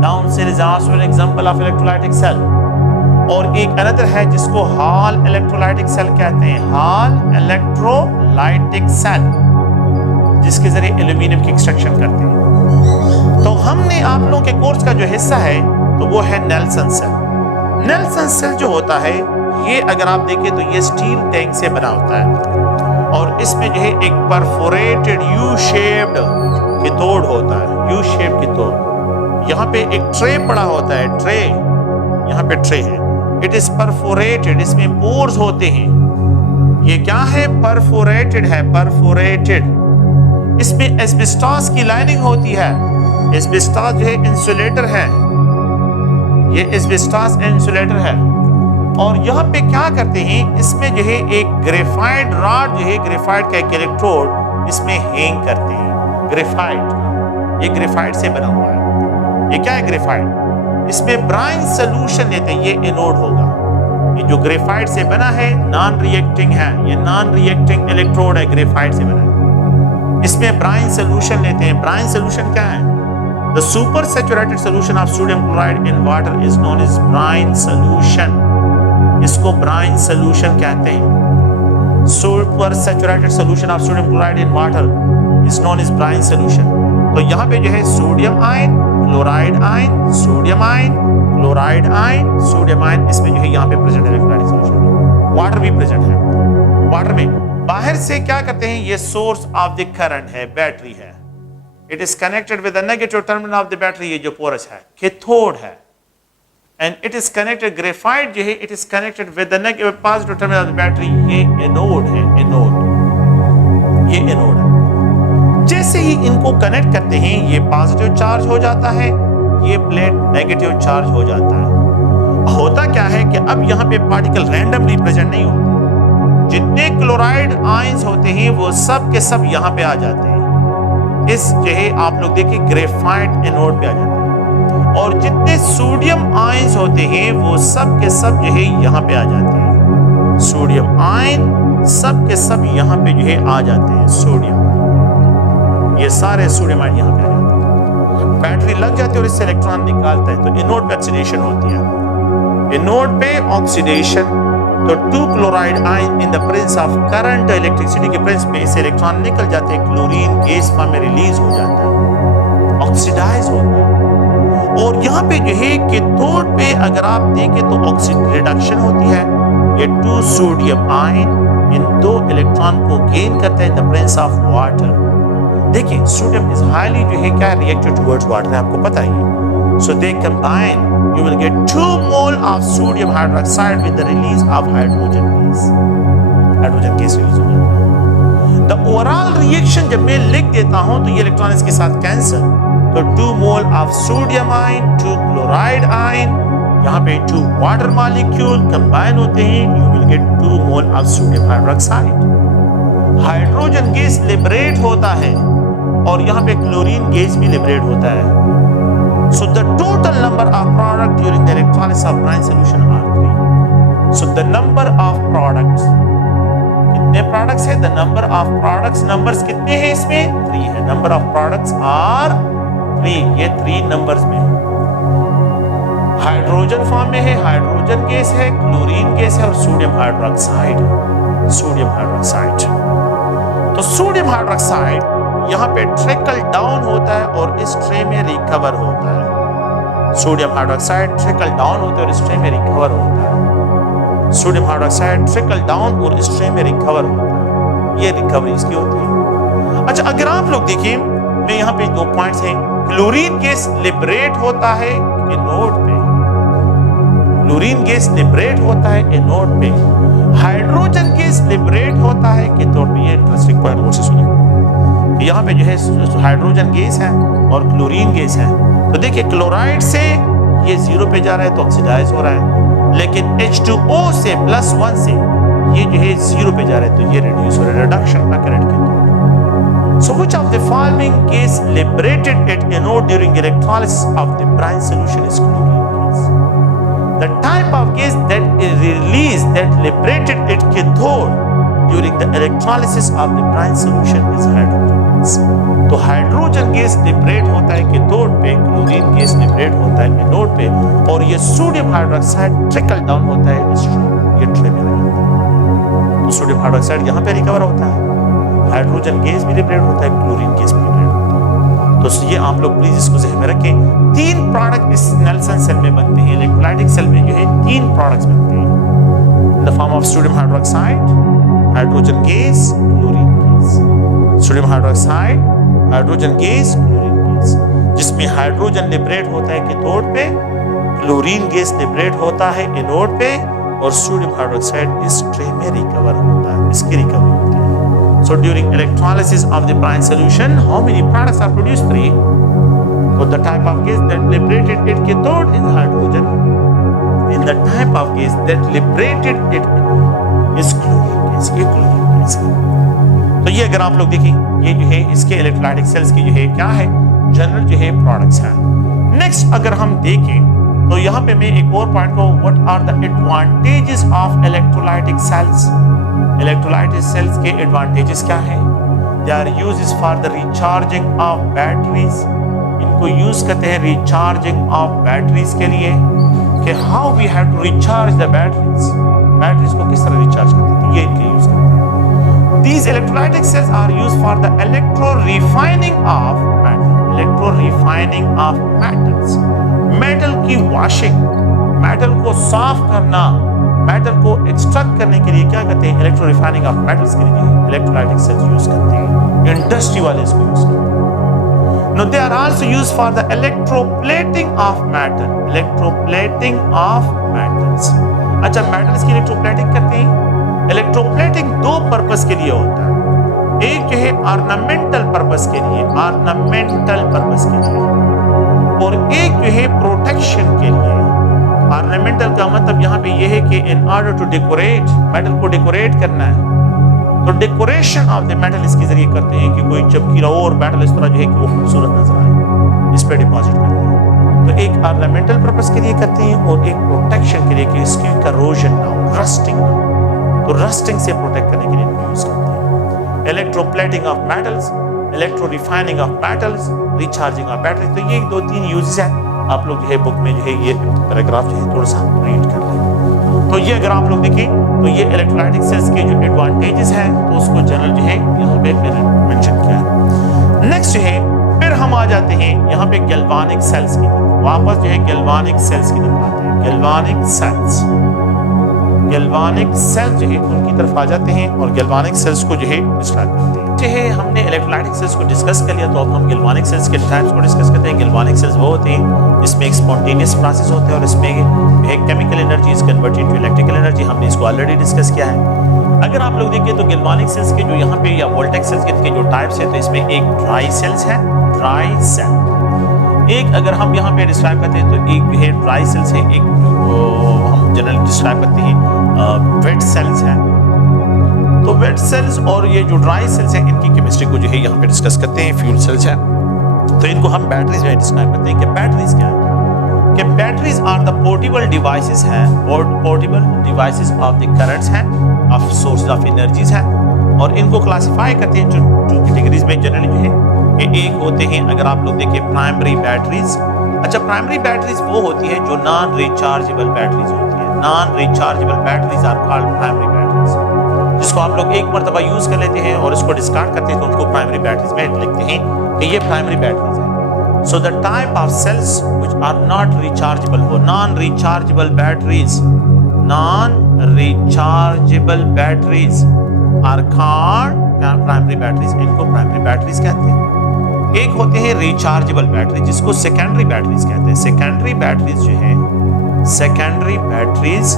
Down cell is also an example of electrolytic cell. और एक अनदर है जिसको हॉल इलेक्ट्रोलाइटिक सेल कहते हैं, हॉल इलेक्ट्रोलाइटिक सेल, जिसके जरिए एल्यूमिनियम की एक्सट्रैक्शन करते हैं। तो हमने आप लोगों के कोर्स का जो हिस्सा है तो वो है नेल्सन सेल। नेल्सन सेल जो होता है ये अगर आप देखें तो ये स्टील टैंक से बना होता है और इसमें जो है एक परफोरेटेड यू शेप्ड कैथोड होता है, यू शेप कैथोड। यहाँ पे एक ट्रे पड़ा होता है, ट्रे, यहाँ पे ट्रे है, इट इज परफोरेटेड, इसमें पोर्स होते हैं। ये क्या है? परफोरेटेड है, परफोरेटेड। इसमें एस्बेस्टॉस की लाइनिंग होती है। एस्बेस्टॉस जो है इंसुलेटर है, ये एस्बेस्टॉस इंसुलेटर है। और यहाँ पे क्या करते हैं, इसमें जो है एक ग्रेफाइट रॉड जो है, ग्रेफाइट का एक इलेक्ट्रोड इसमें हैंग करते हैं। ग्रेफाइट का। ये ग्रेफाइट से बना हुआ है। ये क्या है ग्रेफाइट? इसमें ब्राइन सोल्यूशन लेते हैं, ये एनोड होगा। ये जो ग्रेफाइट से बना है नॉन रिएक्टिंग है, ये नॉन रिएक्टिंग इलेक्ट्रोड है, ग्रेफाइट से बना है। इसमें ब्राइन सोल्यूशन लेते हैं। ब्राइन सोल्यूशन क्या है? The supersaturated solution of sodium chloride in water is known as brine solution. इसको brine solution कहते हैं। Supersaturated solution of sodium chloride in water is known as brine solution. तो यहाँ पे जो है sodium ion, chloride ion, sodium ion, chloride ion, sodium ion, इसमें जो है यहाँ पे प्रेजेंट है इलेक्ट्रोलाइटिक सॉल्यूशन में। वाटर भी प्रेजेंट है। वाटर में बाहर से क्या करते हैं? ये सोर्स ऑफ द करंट है, बैटरी है। It is connected with the negative terminal of the battery, ये जो पोरस है, कैथोड है, and it is connected, graphite जो है, it is connected with the negative positive terminal of the battery, ये anode है, एनोड, ये एनोड है। जैसे ही इनको कनेक्ट करते हैं, ये पॉजिटिव चार्ज हो जाता है, ये प्लेट नेगेटिव चार्ज हो जाता है। होता क्या है कि अब यहाँ पे पार्टिकल रैंडमली प्रेजेंट नहीं होते, जितने क्लोराइड आयंस होते हैं वो सब के सब यहाँ पे आ जाते हैं। इस जो है आप लोग देखिए ग्रेफाइट एनोड पे आ जाता है, और जितने सोडियम आयंस होते हैं वो सब के सब जो है यहाँ पे आ जाते हैं। सोडियम आयन सब के सब यहाँ पे जो है आ जाते हैं। सोडियम, ये सारे सोडियम आयन यहाँ पे आ जाते हैं। बैटरी लग जाती है और इससे इलेक्ट्रॉन निकालता है, तो एनोड पे ऑक्सीडेशन होती है। एनोड पे ऑक्सीडेशन, तो 2 chloride ion in the presence of current, electricity के प्रेजेंस में से इलेक्ट्रॉन निकल जाते हैं, क्लोरीन गैस फॉर्म में रिलीज हो जाता है, ऑक्सीडाइज होता है। और यहाँ पे जो है कैथोड पे अगर आप देखें तो ऑक्सीजन रिडक्शन होती है। ये 2 सोडियम आयन इन 2 इलेक्ट्रॉन को गेन करते हैं इन द प्रेजेंस ऑफ वाटर। देखिए सोडियम इज हाईली जो है क्या रिएक्टिव टुवर्ड्स वाटर है, आपको पता ही है। So they combine, you will get 2 mole of sodium hydroxide with the release of hydrogen gas. Hydrogen gas release हो जाता है। The overall reaction जब मैं लिख देता हूँ तो ये इलेक्ट्रॉन इसके साथ कैंसिल, तो 2 mole of sodium ion, 2 chloride ion, यहाँ पे 2 water molecule combine होते हैं, you will get 2 mole of sodium hydroxide. Hydrogen gas liberate होता है और यहाँ पे क्लोरीन गैस भी लिबरेट होता है। So the total number of product during the electrolysis of brine solution are 3. So the number of products, कितने products है? The number of products, numbers कितने हैं इसमें? 3 है। Number of products are 3, ये 3 numbers में है। हाइड्रोजन फॉर्म में है, हाइड्रोजन गैस है, क्लोरीन गैस है और सोडियम हाइड्रोक्साइड, सोडियम हाइड्रोक्साइड। तो सोडियम हाइड्रोक्साइड यहाँ पे ट्रिकल डाउन होता है और इस ट्रे में रिकवर होता है। सोडियम हाइड्रोक्साइड ट्रिकल डाउन होता है और इस ट्रे में रिकवर होता है। सोडियम हाइड्रोक्साइड ट्रिकल डाउन और इस ट्रे में रिकवर होता है। ये रिकवरी इसकी होती है। अच्छा, अगर आप लोग देखिए, मैं यहाँ पे 2 पॉइंट्स हैं। क्लोरीन गैस लिबरेट होता है एनोड पे, क्लोरीन गैस लिबरेट होता है एनोड पे, हाइड्रोजन गैस लिबरेट होता है कैथोड पे। ये इंटरेस्टिंग पॉइंट मुझसे सुनिए। यहाँ पे जो है हाइड्रोजन गैस है और क्लोरीन गैस है, तो देखिए क्लोराइड से ये 0 पे जा रहा है तो ऑक्सीडाइज हो रहा है, लेकिन H2O से +1 से ये जो है 0 पे जा रहा है तो ये रिड्यूस हो रहा है, reduction occurred cathode. So which of the following gas liberated at anode during electrolysis of the brine solution is chlorine gas? The type of gas that is released that liberated at cathode during the electrolysis of the brine solution is hydrogen gas. तो hydrogen gas liberate होता है cathode पे, chlorine gas liberate होता है anode पे, और ये sodium hydroxide trickle down होता है इस ट्रे, ये ट्रे में आ जाता है। तो सोडियम हाइड्रोक्साइड यहाँ पे रिकवर होता है, हाइड्रोजन गैस भी लिबरेट होता है, क्लोरीन गैस भी लिबरेट होता है। तो ये आप लोग प्लीज इसको ज़हन में रखें। 3 प्रोडक्ट इस नेल्सन सेल में बनते हैं, इलेक्ट्रोलाइटिक सेल में जो है 3 प्रोडक्ट्स बनते हैं इन the form of sodium hydroxide, hydrogen gas, chlorine gas. Sodium hydroxide, hydrogen gas, chlorine gas, जिसमें हाइड्रोजन लिबरेट होता है कैथोड पे, क्लोरीन गैस लिबरेट होता है एनोड पे, और सोडियम हाइड्रोक्साइड इस ट्रे में रिकवर होता है, इसकी रिकवरी होती है। So during electrolysis of the brine solution, how many products are produced? 3. So the type of gas that liberated at cathode is hydrogen. In the type of gas that liberated it is chlorine gas. ये chlorine gas है। तो ये अगर आप लोग देखिए, ये जो है इसके इलेक्ट्रोलाइटिक सेल्स की जो है क्या है, जनरल जो है प्रोडक्ट्स हैं। नेक्स्ट अगर हम देखें तो यहाँ पे मैं एक और पॉइंट को, what are the advantages of electrolytic cells. Electrolytic cells के एडवांटेजेस क्या है? They are used for the recharging of batteries. इनको यूज करते हैं रिचार्जिंग ऑफ बैटरीज के लिए, कि how we have to recharge the batteries, batteries को किस तरह रिचार्ज करते हैं, तो ये इनके यूज करते हैं। These electrolytic cells are used for the electro refining of metal, electro refining of metals, metal की वॉशिंग, मेटल को साफ करना, मेटल को एक्सट्रैक्ट करने के लिए क्या करते हैं, इलेक्ट्रो रिफाइनिंग ऑफ मेटल्स के लिए इलेक्ट्रोलाइटिक सेल्स यूज करते हैं, इंडस्ट्री वाले इसको यूज करते हैं। Now they are also used for the electroplating of metal, electroplating of metals। अच्छा, मेटल्स की इलेक्ट्रोप्लेटिंग करते हैं। इलेक्ट्रोप्लेटिंग दो पर्पस के लिए होता है, एक जो है ऑर्नामेंटल पर्पस के लिए, ऑर्नामेंटल पर्पस के लिए, और एक जो है प्रोटेक्शन के लिए। ऑर्नामेंटल का मतलब यहाँ पे ये है कि in order to decorate, metal को डेकोरेट करना है, तो डेकोरेशन ऑफ द मेटल इसके जरिए करते हैं कि कोई चमकीला और मेटल इस तरह जो है कि वो खूबसूरत नजर आए, इस पे डिपॉजिट करते हैं। तो एक ऑर्नामेंटल पर्पस के लिए करते हैं और एक प्रोटेक्शन के लिए कि इसकी करोजन ना हो, रस्टिंग ना हो, तो रस्टिंग से प्रोटेक्ट करने के लिए इनको यूज करते हैं। Electroplating of metals, electro refining of metals, recharging of battery. तो ये 2-3 यूजेस हैं, आप लोग जो है बुक में जो है ये पैराग्राफ जो है थोड़ा सा रीड कर लें। तो ये अगर आप लोग देखें तो ये इलेक्ट्रोलाइटिक सेल्स के जो एडवांटेजेस हैं तो उसको जनरल जो है यहाँ पे मेंशन किया है। नेक्स्ट जो है फिर हम आ जाते हैं यहाँ पे गैल्वानिक सेल्स की तरफ, वापस जो है गैल्वानिक सेल्स की तरफ आते हैं। गैल्वानिक सेल्स, गैल्वानिक सेल्स जो है उनकी तरफ आ जाते हैं और गैल्वानिक सेल्स को जो है डिस्क्राइब करते हैं। जो है हमने इलेक्ट्रोलाइटिक सेल्स को डिस्कस कर लिया, तो अब हम गैल्वानिक सेल्स के टाइप्स को डिस्कस करते हैं। गैल्वानिक सेल्स वो होते हैं जिसमें एक स्पॉन्टेनियस प्रोसेस होता है और इसमें एक chemical energy is converted to electrical energy, हमने इसको ऑलरेडी डिस्कस किया है। अगर आप लोग देखिए तो गैल्वानिक सेल्स के जो यहाँ पे या वोल्टेक सेल्स के जो टाइप्स है, तो इसमें एक ड्राई सेल्स है, ड्राई सेल। एक अगर हम यहाँ पे डिस्क्राइब करते हैं तो एक जो है ड्राई सेल्स है, एक हम जनरली डिस्क्राइब करते हैं वेट सेल्स है। तो वेट सेल्स और ये जो ड्राई सेल्स हैं इनकी केमिस्ट्री को जो है यहाँ पे डिस्कस करते हैं। फ्यूल सेल्स है तो इनको हम बैटरीज में डिस्क्राइब करते हैं कि बैटरीज क्या है, कि batteries are the portable devices हैं, portable devices of the currents हैं, ऑफ सोर्सेज ऑफ एनर्जीज हैं, और इनको क्लासिफाई करते हैं जो 2 कैटेगरीज में जनरली जो है कि एक होते हैं, अगर आप लोग देखें प्राइमरी बैटरीज। अच्छा, प्राइमरी बैटरीज वो होती है जो नॉन रिचार्जेबल बैटरीज होती है, non rechargeable batteries are called primary batteries, जिसको आप लोग एक मरतबा यूज कर लेते हैं और इसको डिस्कार्ड करते हैं तो उनको प्राइमरी बैटरीज में लिखते हैं कि ये प्राइमरी बैटरीज है। So the type of cells which are not rechargeable, हो non rechargeable batteries, non rechargeable batteries are called primary batteries, इनको प्राइमरी बैटरीज कहते हैं। एक होते हैं रिचार्जेबल बैटरी जिसको सेकेंडरी बैटरीज कहते हैं। सेकेंडरी बैटरीज जो है, सेकेंडरी बैटरीज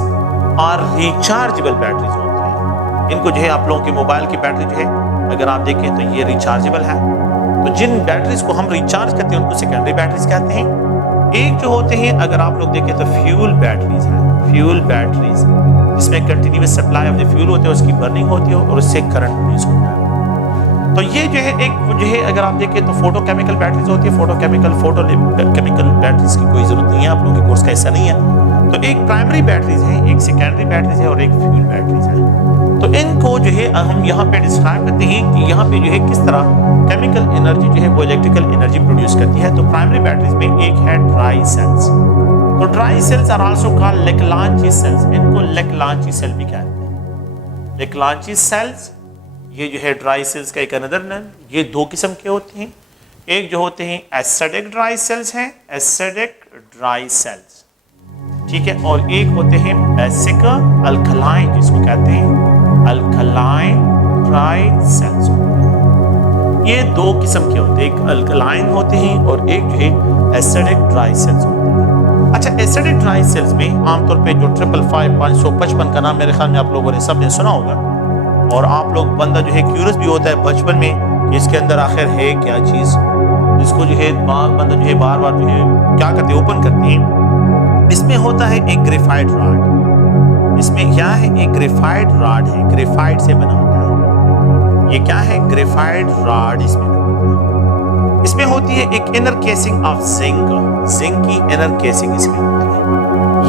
और रिचार्जेबल बैटरीज होती है। इनको जो है आप लोगों के मोबाइल की बैटरी जो है अगर आप देखें तो ये रिचार्जेबल है, तो जिन बैटरीज को हम रिचार्ज करते हैं उनको सेकेंडरी बैटरीज कहते हैं। एक जो होते हैं अगर आप लोग देखें तो फ्यूल बैटरीज हैं, फ्यूल बैटरीज जिसमें continuous supply of the fuel होते हैं, उसकी बर्निंग होती है और उससे करंट प्रोड्यूस होता है। तो ये जो है एक जो है अगर आप देखें तो फोटो केमिकल बैटरीज होती है, फोटो केमिकल बैटरीज की कोई जरूरत नहीं है, आप लोगों के कोर्स का हिस्सा नहीं है। तो एक प्राइमरी बैटरीज है, एक सेकेंडरी बैटरीज है और एक फ्यूल बैटरीज है। तो इनको जो है हम यहाँ पे डिस्क्राइब करते हैं कि यहाँ पे जो है किस तरह केमिकल एनर्जी जो है वो इलेक्ट्रिकल एनर्जी प्रोड्यूस करती है। तो प्राइमरी बैटरीज में एक है ड्राई सेल्स, तो dry cells are also called Leclanche cells, इनको लेक्लांची सेल भी कहते हैं। लेक्लांची सेल्स ये जो है ड्राई सेल्स का एक अनदर नेम। ये 2 किस्म के होते हैं, एक जो होते हैं एसिडिक ड्राई सेल्स हैं, एसिडिक ड्राई सेल्स, ठीक है, और एक होते हैं बेसिक अल्कलाइन जिसको कहते हैं अल्कलाइन ड्राई सेल्स। ये 2 किस्म के होते हैं, एक अल्कलाइन होते हैं और एक जो है एसिडिक ड्राई सेल्स होते हैं। अच्छा, एसिडिक ड्राई सेल्स में आमतौर पे जो 555 का नाम मेरे ख्याल में आप लोगों ने सबने सुना होगा, और आप लोग बंदा जो है क्यूरियस भी होता है बचपन में कि इसके अंदर आखिर है क्या चीज़, इसको जो है बंदा जो है बार बार जो है क्या करते हैं, ओपन करते हैं। इसमें होता है एक ग्रेफाइट रॉड, इसमें क्या है, एक ग्रेफाइट रॉड है, ग्रेफाइट से बना होता है, ये क्या है? ग्रेफाइट रॉड इसमें लगता है। इसमें होती है एक inner casing of zinc, zinc की इनर केसिंग इसमें होती है।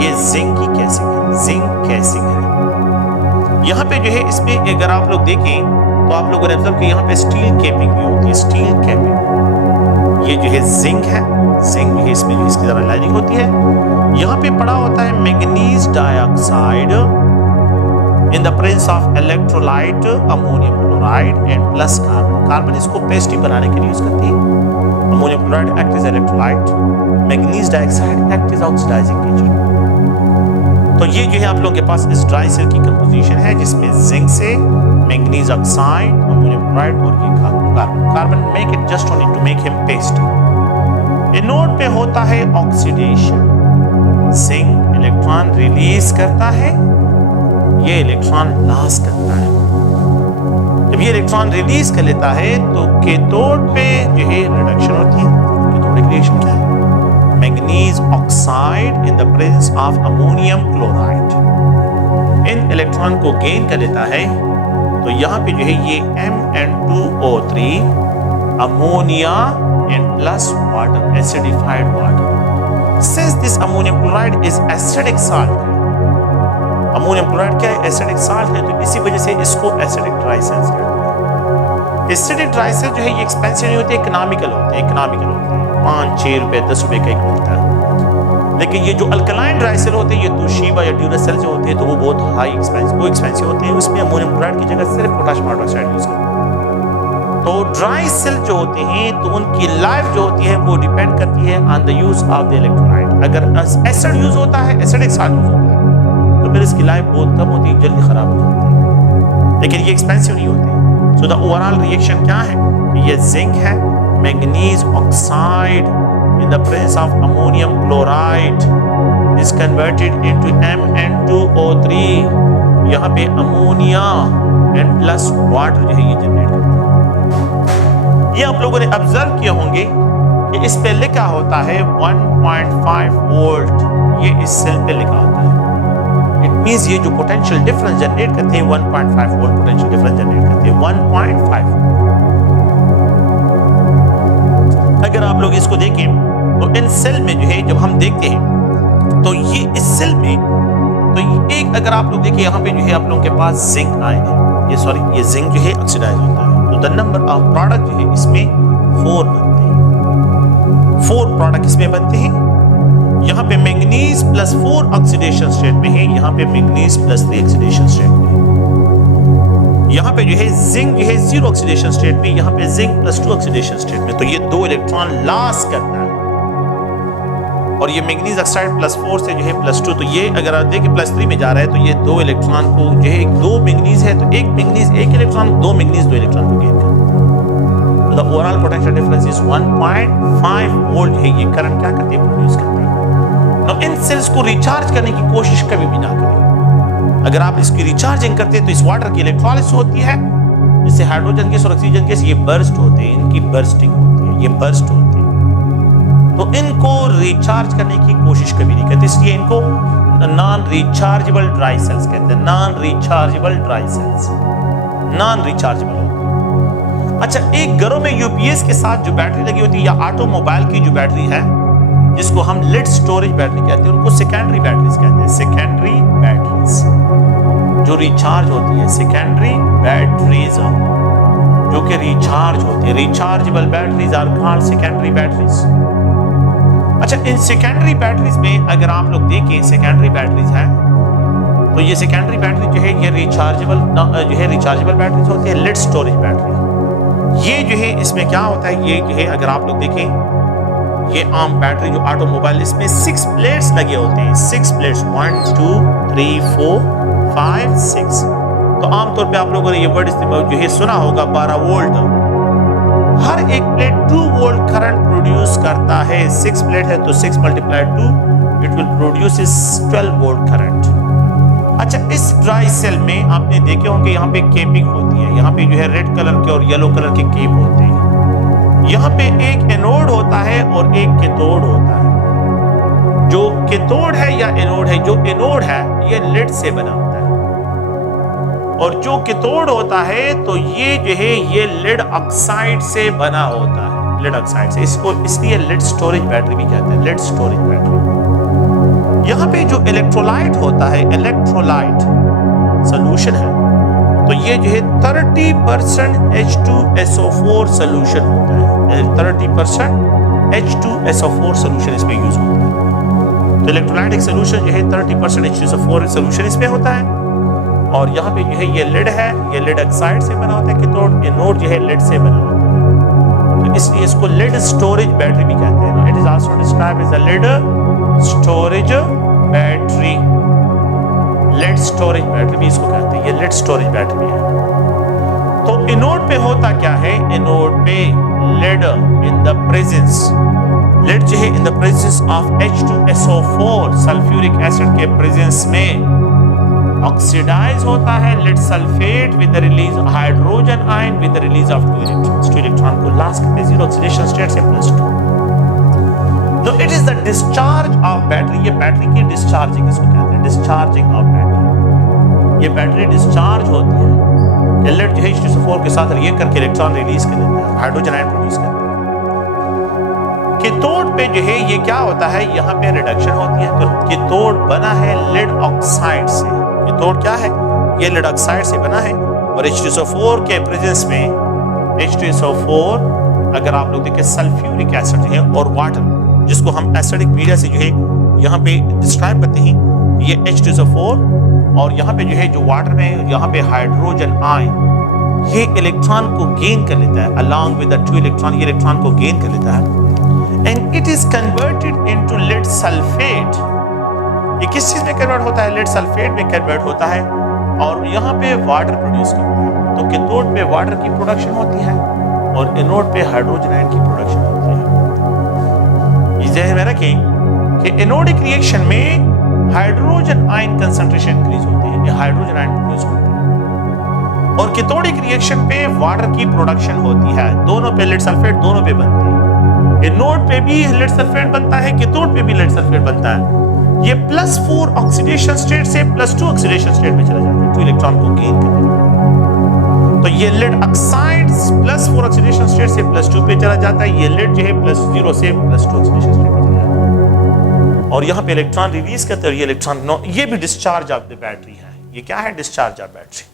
ये जिंक की केसिंग है, जिंक केसिंग है। यहाँ पे जो है इसमें अगर आप लोग देखें तो आप लोगों ने ऑब्जर्व किया यहाँ पे स्टील कैपिंग भी होती है, स्टील कैपिंग। ये जो है जिंक है, जिंक जो है इसमें जो इसकी तरह लाइनिंग होती है। यहाँ पे पड़ा होता है manganese dioxide in the presence of electrolyte ammonium chloride and plus carbon. Carbon इसको पेस्टी बनाने के लिए यूज करती है। Ammonium chloride act as electrolyte, manganese dioxide act as oxidising agent. तो ये जो है आप लोगों के पास इस ड्राई सेल की कंपोजिशन है जिसमें जिंक से मैंगनीज ऑक्साइड, अमोनियम क्लोराइड और ये carbon. Carbon make it just only to make him pasty. Anode पे होता है ऑक्सीडेशन, जिंक इलेक्ट्रॉन रिलीज करता है, ये इलेक्ट्रॉन लॉस करता है। जब ये इलेक्ट्रॉन रिलीज कर लेता है तो कैथोड पे जो है रिडक्शन होती है। कैथोडिक रिएक्शन क्या है? Manganese oxide in the presence of ammonium chloride in electron को गेन कर लेता है। तो यहाँ पे जो है ये Mn2O3 ammonia and plus water, acidified water. Since this ammonium chloride is acidic salt, ammonium chloride क्या है? एसिडिक साल्ट है, तो इसी वजह से इसको एसिडिक ड्राई सेल्स कहते हैं। एसिडिक ड्राई सेल जो है ये एक्सपेंसिव नहीं होती, इकोनॉमिकल होते हैं, इकोनॉमिकल होते हैं। 5-6 रुपए 10 रुपए का एक मिलता है। लेकिन ये जो अल्कलाइन ड्राई सेल होते हैं, ये तोशिबा या ड्यूरासेल जो होते हैं, तो वो बहुत हाई एक्सपेंसिव होते हैं। उसमें अमोनियम क्लोराइड की जगह सिर्फ पोटेशियम हाइड्रोक्साइड यूज करते हैं। तो ड्राई सेल जो होते हैं तो उनकी लाइफ जो होती है वो डिपेंड करती है on the use of the electrolyte. अगर एसिड यूज होता है, एसिडिक साल्ट यूज होता है, तो फिर इसकी लाइफ बहुत कम होती है, जल्दी खराब हो जाती है। लेकिन ये एक्सपेंसिव नहीं होते। सो द ओवरऑल रिएक्शन क्या है? ये जिंक है, manganese oxide in the presence of ammonium chloride is converted into Mn2O3। यहाँ पे अमोनिया एंड प्लस वाटर जो है ये जनरेट करता है। ये आप लोगों ने ऑब्जर्व किए होंगे कि इस पे लिखा होता है 1.5 वोल्ट, ये इस सेल पे लिखा होता है। इट मींस ये जो पोटेंशियल डिफरेंस जनरेट करते हैं 1.5 वोल्ट पोटेंशियल डिफरेंस जनरेट करते हैं 1.5। अगर आप लोग इसको देखें तो इन सेल में जो है जब हम देखते हैं तो ये इस सेल में तो एक अगर आप लोग देखिए यहाँ पे जो है आप लोगों के पास जिंक आयन है, ये जिंक जो है ऑक्सीडाइज होता है। तो द नंबर ऑफ प्रोडक्ट जो है इसमें 4 बनते हैं, 4 प्रोडक्ट इसमें बनते हैं। यहाँ पे मैंगनीज प्लस 4 ऑक्सीडेशन स्टेट में है, यहाँ पे मैंगनीज प्लस 3 ऑक्सीडेशन स्टेट में है। यहाँ पे जो है जिंक जो है 0 ऑक्सीडेशन स्टेट में, यहाँ पे जिंक प्लस 2 ऑक्सीडेशन स्टेट में। तो ये 2 इलेक्ट्रॉन लॉस करता है। और ये मैंगनीज ऑक्साइड प्लस 4 से जो है प्लस 2, तो ये अगर आप देखें प्लस 3 में जा रहा है तो ये 2 इलेक्ट्रॉन को जो है 2 मैंगनीज है तो एक मैंगनीज 1 इलेक्ट्रॉन, 2 मैंगनीज 2 इलेक्ट्रॉन को गेन करता है। तो the overall potential difference is 1.5 volt है। ये करंट क्या करते हैं? प्रोड्यूस करते हैं। तो इन सेल्स को रिचार्ज करने की कोशिश कभी भी ना करें। अगर आप इसकी रिचार्जिंग करते हैं तो इस वाटर की इलेक्ट्रोलिसिस होती है, जिससे हाइड्रोजन गैस और ऑक्सीजन गैस ये बर्स्ट होते हैं, इनकी बर्स्टिंग होती है, ये बर्स्ट होते हैं। तो इनको रिचार्ज करने की कोशिश कभी नहीं करते, इसलिए इनको नॉन रिचार्जेबल ड्राई सेल्स कहते हैं। Non rechargeable dry cells non rechargeable होते हैं। अच्छा, एक घरों में यूपीएस के साथ जो बैटरी लगी होती है या ऑटोमोबाइल की जो बैटरी है जिसको हम लिड स्टोरेज बैटरी कहते हैं, उनको सेकेंडरी बैटरीज कहते हैं। सेकेंडरी बैटरीज जो रिचार्ज होती है, सेकेंडरी बैटरीज जो कि रिचार्ज होती है, rechargeable batteries are called secondary batteries. अच्छा, इन सेकेंडरी बैटरीज में अगर आप लोग देखें सेकेंडरी बैटरीज है तो ये सेकेंडरी बैटरी जो है ये रिचार्जेबल बैटरीज होती है, लिड स्टोरेज बैटरी। ये जो है इसमें क्या होता है, ये जो है अगर आप लोग देखें ये आम बैटरी जो ऑटोमोबाइल, इसमें 6 प्लेट्स लगे होते हैं, 6 प्लेट्स 1 2 3 4 5 6। तो आमतौर पे आप लोगों ने ये वर्ड इस्तेमाल जो है सुना होगा 12 वोल्ट। हर एक प्लेट 2 वोल्ट करंट प्रोड्यूस करता है। 6 प्लेट है तो 6 × 2 it will produce 12 volt current. अच्छा, इस ड्राई सेल में आपने देखे होंगे यहाँ पे केपिंग होती है, यहाँ पे जो है रेड कलर के और येलो कलर के केप होते हैं। यहाँ पे एक एनोड होता है और एक कैथोड होता है। जो कैथोड है या एनोड है, जो एनोड है ये लिड से बना होता है और जो कैथोड होता है तो ये जो है ये लेड ऑक्साइड से बना होता है, लेड ऑक्साइड से, इसको इसलिए लेड स्टोरेज बैटरी भी कहते हैं, लेड स्टोरेज बैटरी। यहाँ पे जो इलेक्ट्रोलाइट होता है, इलेक्ट्रोलाइट सोल्यूशन है, तो ये जो है 30% H2SO4 सोल्यूशन होता है, 30% H2SO4 सोल्यूशन इसमें यूज होता है। तो इलेक्ट्रोलाइट एक सोल्यूशन जो है 30% H2SO4 सोल्यूशन इसमें होता है। और यहाँ पे जो है ये लेड है, ये लेड ऑक्साइड से बना होता है कैथोड, एनोड जो है लेड से बना होता है, तो इसलिए इसको लेड स्टोरेज बैटरी भी कहते हैं। It is also described as a lead storage battery, lead storage battery भी इसको कहते हैं, ये लेड स्टोरेज बैटरी है। तो एनोड पे होता क्या है, एनोड पे lead in the presence, lead जो है in the presence of H2SO4 sulphuric acid के प्रेजेंस में ऑक्सीडाइज होता है lead sulphate with the release hydrogen ion with the release of 2 electrons, 2 electron को लास्ट करते जीरो ऑक्सीडेशन स्टेट से +2। तो it is the discharge of battery, ये battery की डिस्चार्जिंग इसको कहते हैं, डिस्चार्जिंग ऑफ बैटरी। ये बैटरी डिस्चार्ज होती है, लेड जो है H2SO4 के साथ रिएक्ट करके इलेक्ट्रॉन रिलीज कर लेता है, हाइड्रोजन आयन प्रोड्यूस करता है। कैथोड पे जो है ये क्या होता है, यहाँ पे रिडक्शन होती है, तो कैथोड बना है लेड ऑक्साइड से। कैथोड क्या है, ये लेड ऑक्साइड से बना है, और H2SO4 के प्रेजेंस में H2SO4 अगर आप लोग देखें सल्फ्यूरिक एसिड जो है और वाटर, जिसको हम एसिडिक मीडिया से जो है यहाँ पे डिस्क्राइब करते हैं, ये H2SO4 और यहाँ पे जो है जो वाटर में यहाँ पे हाइड्रोजन आयन, ये इलेक्ट्रॉन को गेन कर लेता है अलॉन्ग विद द 2 इलेक्ट्रॉन, ये इलेक्ट्रॉन को गेन कर लेता है and it is converted into lead sulphate. ये किस चीज में कन्वर्ट होता है, लेड सल्फेट में कन्वर्ट होता है और यहाँ पे वाटर प्रोड्यूस करता है। तो कैथोड पे वाटर की प्रोडक्शन होती है और एनोड पे हाइड्रोजन आयन की प्रोडक्शन होती है। इस जगह में रखें कि एनोडिक रिएक्शन में हाइड्रोजन आयन कंसंट्रेशन इंक्रीज होती है, ये हाइड्रोजन आयन प्रोड्यूस होते हैं, और कैथोडिक रिएक्शन पे वाटर की प्रोडक्शन होती है। दोनों पे लेड सल्फेट दोनों पे बनती है, एनोड पे भी लेड सल्फेट बनता है, कैथोड पे भी लेड सल्फेट बनता है। ये +4 ऑक्सीडेशन स्टेट से +2 ऑक्सीडेशन स्टेट में चला जाता है, 2 इलेक्ट्रॉन को गेन कर लेता है। तो ये लेड ऑक्साइड +4 ऑक्सीडेशन स्टेट से +2 पे चला जाता है, ये लेड जो है +0 से +2 ऑक्सीडेशन स्टेट में चला जाता है, और यहाँ पे इलेक्ट्रॉन रिलीज करते हैं, ये इलेक्ट्रॉन ये भी डिस्चार्ज ऑफ द बैटरी है। ये क्या है, discharge of battery.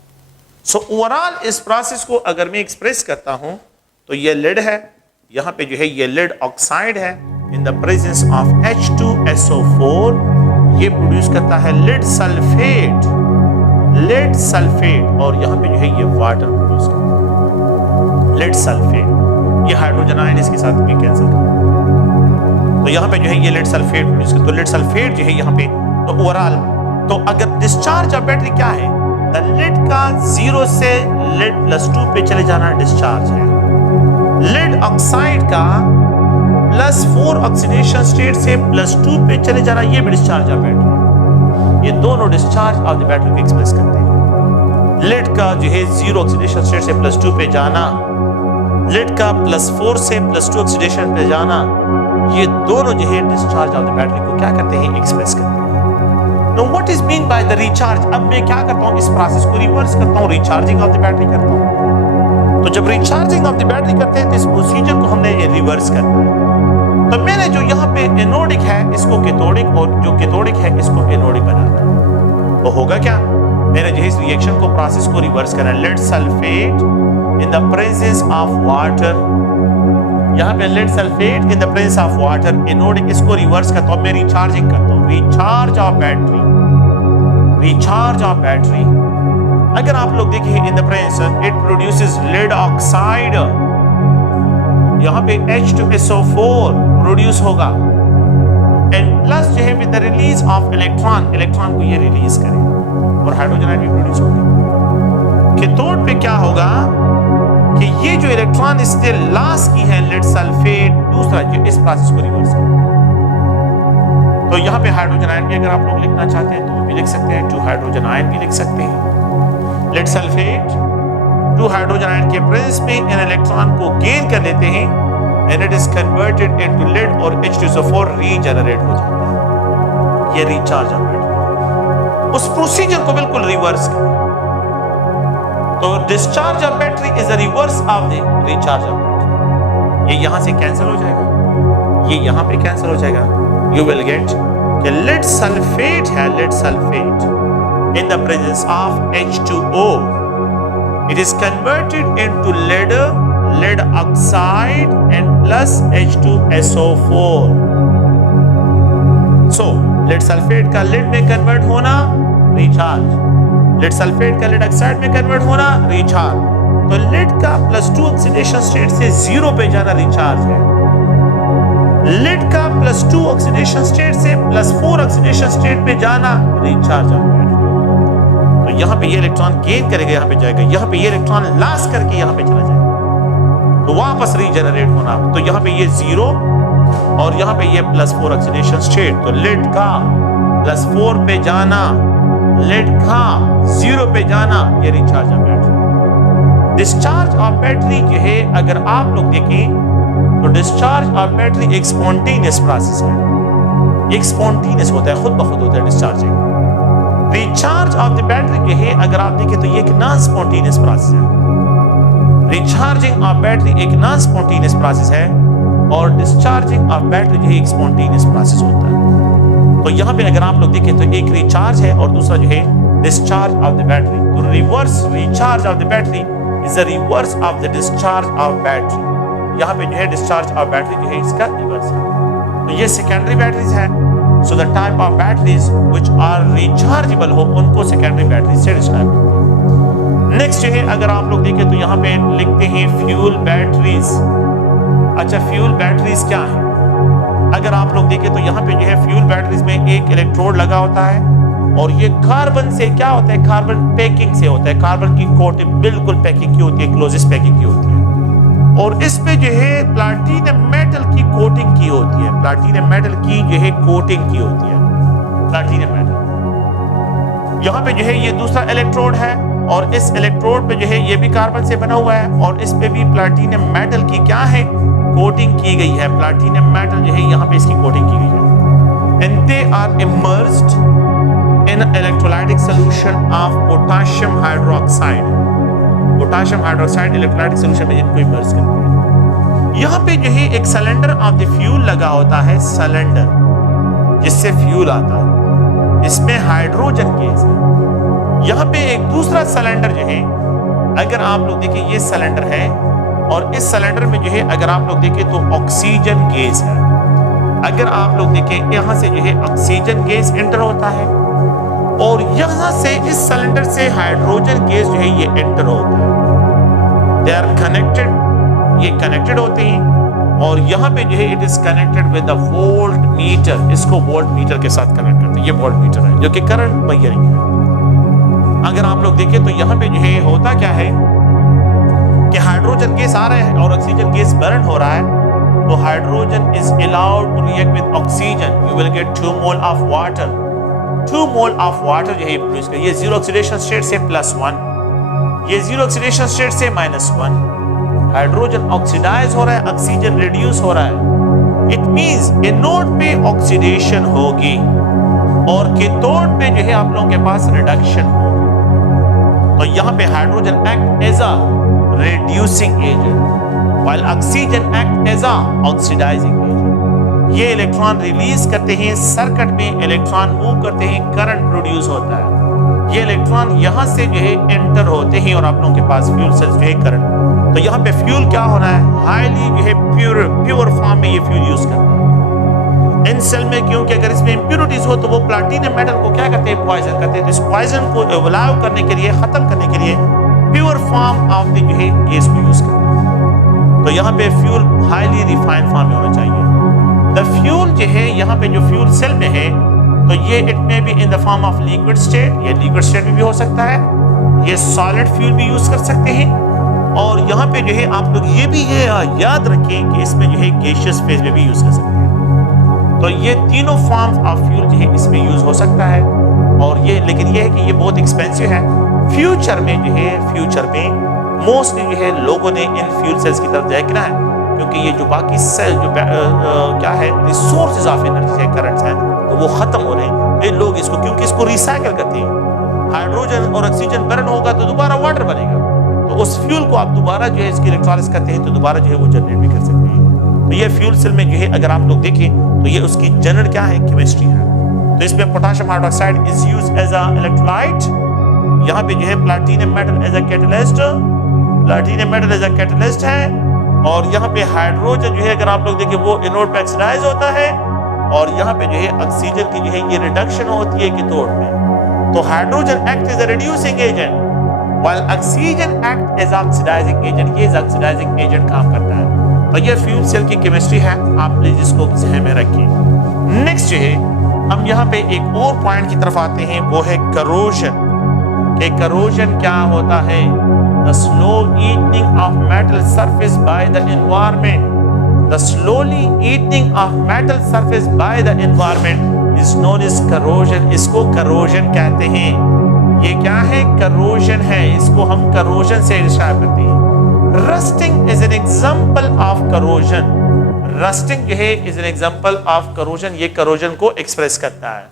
So overall इस प्रोसेस को अगर मैं एक्सप्रेस करता हूं तो ये लेड है, यहाँ पे जो है ये लेड ऑक्साइड है in the presence of H2SO4, ये प्रोड्यूस करता है लेड सल्फेट, लेड सल्फेट, और यहाँ पे जो है ये वाटर प्रोड्यूस करता है लेड सल्फेट, ये हाइड्रोजन आयन इसके साथ भी कैंसिल करता है। तो यहाँ पे जो है ये लेड सल्फेट प्रोड्यूस करता है, तो लेड सल्फेट जो है यहाँ पे, तो ओवरऑल तो अगर डिस्चार्ज ऑफ बैटरी क्या है, द लेड का 0 से लेड +2 पे चले जाना डिस्चार्ज है, लेड ऑक्साइड का +4 ऑक्सीडेशन स्टेट से +2 पे चले जाना, ये भी डिस्चार्ज ऑफ बैटरी। ये दोनों डिस्चार्ज ऑफ द बैटरी को एक्सप्रेस करते हैं। लेड का जो है 0 ऑक्सीडेशन स्टेट से +2 पे जाना, लेड का +4 से +2 ऑक्सीडेशन पे जाना, ये दोनों जो है डिस्चार्ज ऑफ द बैटरी को क्या करते हैं, एक्सप्रेस करते हैं। Now what is mean by the recharge? अब मैं क्या करता हूँ, इस प्रोसेस को रिवर्स करता हूँ, रिचार्जिंग ऑफ द बैटरी करता हूँ। तो जब रिचार्जिंग ऑफ द बैटरी करते हैं तो इस प्रोसीजर को हमने रिवर्स करना है। तो मैंने जो यहाँ पे एनोडिक है इसको कैथोडिक, और जो कैथोडिक है इसको एनोडिक बनाना। तो होगा क्या, मैंने जो इस रिएक्शन को प्रोसेस को रिवर्स करना है, lead sulphate in the presence of water, यहाँ पे lead sulphate in the presence of water, anodic, इसको रिवर्स करता हूँ, मैं रिचार्जिंग करता हूँ, recharge of battery, recharge of battery. अगर आप लोग देखिए in the presence it produces lead oxide, यहाँ पे H2SO4 प्रोड्यूस होगा एंड प्लस जो है with the release of electron, electron को ये रिलीज करेगा और हाइड्रोजन आयन भी प्रोड्यूस होगा। कैथोड पे क्या होगा कि ये जो इलेक्ट्रॉन इसने लॉस की है लेड सल्फेट, दूसरा जो इस प्रोसेस को रिवर्स करेगा। तो यहाँ पे हाइड्रोजन आयन भी अगर आप लोग लिखना चाहते हैं तो भी लिख सकते हैं, 2 हाइड्रोजन आयन भी लिख सकते हैं। लेड सल्फेट 2 हाइड्रोजन आयन के प्रेजेंस में इन इलेक्ट्रॉन को गेन कर लेते हैं and it is converted into lead और H2SO4 रीजनरेट हो जाता है। ये रिचार्ज ऑफ बैटरी, उस प्रोसीजर को बिल्कुल रिवर्स करें। तो discharge of battery is the reverse of the recharge of battery. ये यहां से कैंसिल हो जाएगा, ये यहां पे कैंसिल हो जाएगा। यू विल गेट कि लेड सल्फेट है, lead sulphate in the presence of H2O it is converted into lead oxide and plus H2SO4। so lead sulfate का lead में कन्वर्ट होना रिचार्ज, lead sulfate का lead oxide में convert होना recharge. तो lead का +2 oxidation state से 0 पे जाना रिचार्ज है, lead का +2 ऑक्सीडेशन स्टेट से +4 ऑक्सीडेशन स्टेट पे जाना रिचार्ज ऑफ बैटरी। तो यहाँ पे ये इलेक्ट्रॉन गेन करेगा, यहाँ पे जाएगा, यहाँ पे ये इलेक्ट्रॉन लॉस करके यहाँ पे चला जाएगा, तो वापस रीजनरेट होना। तो यहाँ पे ये 0 और यहाँ पे ये +4 ऑक्सीडेशन स्टेट, तो लेड का +4 पे जाना, लेड का 0 पे जाना, ये recharge of battery. Discharge of battery जो है अगर आप लोग देखें तो डिस्चार्ज ऑफ बैटरी एक स्पॉन्टेनियस प्रोसेस है, एक स्पॉन्टेनियस होता है, खुद ब खुद होता है discharging. Recharge of the battery जो है अगर आप देखें तो ये एक नॉन स्पॉन्टेनियस प्रोसेस है। रिचार्जिंग ऑफ बैटरी एक नॉन स्पॉन्टेनियस प्रोसेस है और डिस्चार्जिंग ऑफ बैटरी जो है एक स्पॉन्टेनियस प्रोसेस होता है। तो यहाँ पे अगर आप लोग देखें तो एक रिचार्ज है और दूसरा जो है डिस्चार्ज ऑफ द बैटरी। तो reverse recharge of the battery is the reverse of the discharge of battery. यहाँ पे जो है डिस्चार्ज ऑफ बैटरी जो है इसका रिवर्स है। तो ये सेकेंडरी बैटरीज है। So the type of batteries which are rechargeable हो उनको सेकेंडरी बैटरी से डिस्क्राइब करते हैं। नेक्स्ट जो है अगर आप लोग देखें तो यहाँ पे लिखते हैं फ्यूल बैटरीज। अच्छा, फ्यूल बैटरीज क्या है? अगर आप लोग देखें तो यहाँ पे जो है फ्यूल बैटरीज में एक इलेक्ट्रोड लगा होता है और ये कार्बन से क्या होता है, कार्बन पैकिंग से होता है, कार्बन की कोटिंग बिल्कुल पैकिंग की होती है, क्लोजेस्ट पैकिंग की होती है और इस पे जो है प्लैटिनम मेटल की कोटिंग की होती है, प्लैटिनम मेटल की जो है कोटिंग की होती है, प्लैटिनम मेटल। यहाँ पे जो है ये दूसरा इलेक्ट्रोड है और इस इलेक्ट्रोड पे जो है ये भी कार्बन से बना हुआ है और इस पे भी प्लैटिनम मेटल की क्या है, कोटिंग की गई है। प्लैटिनम मेटल जो है यहाँ पे इसकी कोटिंग की गई है। And they are immersed in electrolytic solution of potassium hydroxide. Potassium hydroxide electrolytic solution में इनको इमर्स करते हैं। यहाँ पे जो है एक सिलेंडर ऑफ द फ्यूल लगा होता है, सिलेंडर जिससे फ्यूल आता है, इसमें हाइड्रोजन गैस है। यहाँ पे एक दूसरा सिलेंडर जो है अगर आप लोग देखें ये सिलेंडर है और इस सिलेंडर में जो है अगर आप लोग देखें तो ऑक्सीजन गैस है। अगर आप लोग देखें यहाँ से जो है ऑक्सीजन गैस एंटर होता है और यहां से इस सिलेंडर से हाइड्रोजन गैस जो है ये एंटर होता है। दे आर कनेक्टेड, ये कनेक्टेड होते हैं और यहाँ पे जो है it is connected with the volt meter. इसको वोल्ट मीटर के साथ कनेक्ट करते हैं, ये वोल्ट मीटर है जो कि करंट मेजरिंग है। अगर आप लोग देखें तो यहाँ पे जो है होता क्या है कि हाइड्रोजन गैस आ रहा है और ऑक्सीजन गैस बर्न हो रहा है, तो hydrogen is allowed to react with oxygen. You will get 2 mole of water, 2 mole of water जो है प्रोड्यूस कर। ये 0 ऑक्सीडेशन स्टेट से +1, ये 0 ऑक्सीडेशन स्टेट से -1। हाइड्रोजन ऑक्सीडाइज हो रहा है, ऑक्सीजन रिड्यूस हो रहा है। इट मींस एनोड पे ऑक्सीडेशन होगी और कैथोड पे जो है आप लोगों के पास रिडक्शन होगी। तो यहाँ पे hydrogen act as a reducing agent while oxygen act as a oxidising agent. ये इलेक्ट्रॉन रिलीज करते हैं, सर्किट में इलेक्ट्रॉन मूव करते हैं, करंट प्रोड्यूस होता है। ये इलेक्ट्रॉन यहाँ से जो है एंटर होते हैं और आप लोगों के पास फ्यूल सेल्स जो है करंट। तो यहाँ पे फ्यूल क्या होना है, हाईली जो है प्योर फॉर्म में ये फ्यूल यूज करना है इन सेल में, क्योंकि अगर इसमें इंप्योरिटीज हो तो वो प्लैटिनम मेटल को क्या करते हैं, पॉइजन करते हैं। तो इस पॉइजन को एवलाव करने के लिए, खत्म करने के लिए प्योर फॉर्म ऑफ द जो है गैस को यूज करना है। तो यहाँ पे फ्यूल हाईली रिफाइंड फॉर्म में होना चाहिए। द फ्यूल जो है यहाँ पे जो फ्यूल सेल में है तो ये इट में भी इन the form of liquid state, ये लिक्विड स्टेट में भी हो सकता है, ये सॉलिड फ्यूल भी यूज कर सकते हैं। और यहाँ पे जो है आप लोग ये भी है याद रखें कि इसमें जो है गैसियस फेज में भी यूज कर सकते हैं। तो ये तीनों फॉर्म्स ऑफ फ्यूल जो है इसमें यूज हो सकता है। और ये लेकिन ये है कि ये बहुत एक्सपेंसिव है। फ्यूचर में जो है, फ्यूचर में मोस्टली जो है लोगों ने इन फ्यूल सेल्स की तरफ देखना है, क्योंकि ये जो बाकी सेल जो क्या है रिसोर्सेज ऑफ एनर्जी है, करंट्स हैं, तो वो खत्म हो रहे हैं। ये लोग इसको, क्योंकि इसको रिसाइकिल करते हैं, हाइड्रोजन और ऑक्सीजन बर्न होगा तो दोबारा वाटर बनेगा। तो उस फ्यूल को आप दोबारा जो है इसकी इलेक्ट्रोलिसिस करते हैं तो दोबारा जो है वो जनरेट भी कर सकते हैं। तो ये फ्यूल सेल में जो है अगर आप लोग देखें तो ये उसकी जनरल क्या है, केमिस्ट्री है। तो इसमें potassium hydroxide is used as a electrolyte. यहाँ पे जो है platinum metal as a catalyst, platinum metal as a catalyst है। और यहाँ पे हाइड्रोजन जो है अगर आप लोग देखें वो एनोड पे ऑक्सीडाइज होता है और यहाँ पे जो है ऑक्सीजन की जो है ये रिडक्शन होती है कैथोड में। तो hydrogen act as a reducing agent while oxygen act as oxidising agent. ये ऑक्सीडाइजिंग एजेंट काम करता है। तो ये फ्यूल सेल की केमिस्ट्री है, आप प्लीज इसको ध्यान में रखिए। नेक्स्ट जो है हम यहाँ पे एक और पॉइंट की तरफ आते हैं, वो है करोजन। कि करोजन क्या होता है? The slow eating of metal surface by the environment. The slowly eating of metal surface by the environment is known as corrosion. इसको corrosion कहते हैं। ये क्या है? corrosion है। इसको हम corrosion से डिस्क्राइब करते हैं। Rusting is an example of corrosion. Rusting जो है is an example of corrosion. ये corrosion को एक्सप्रेस करता है।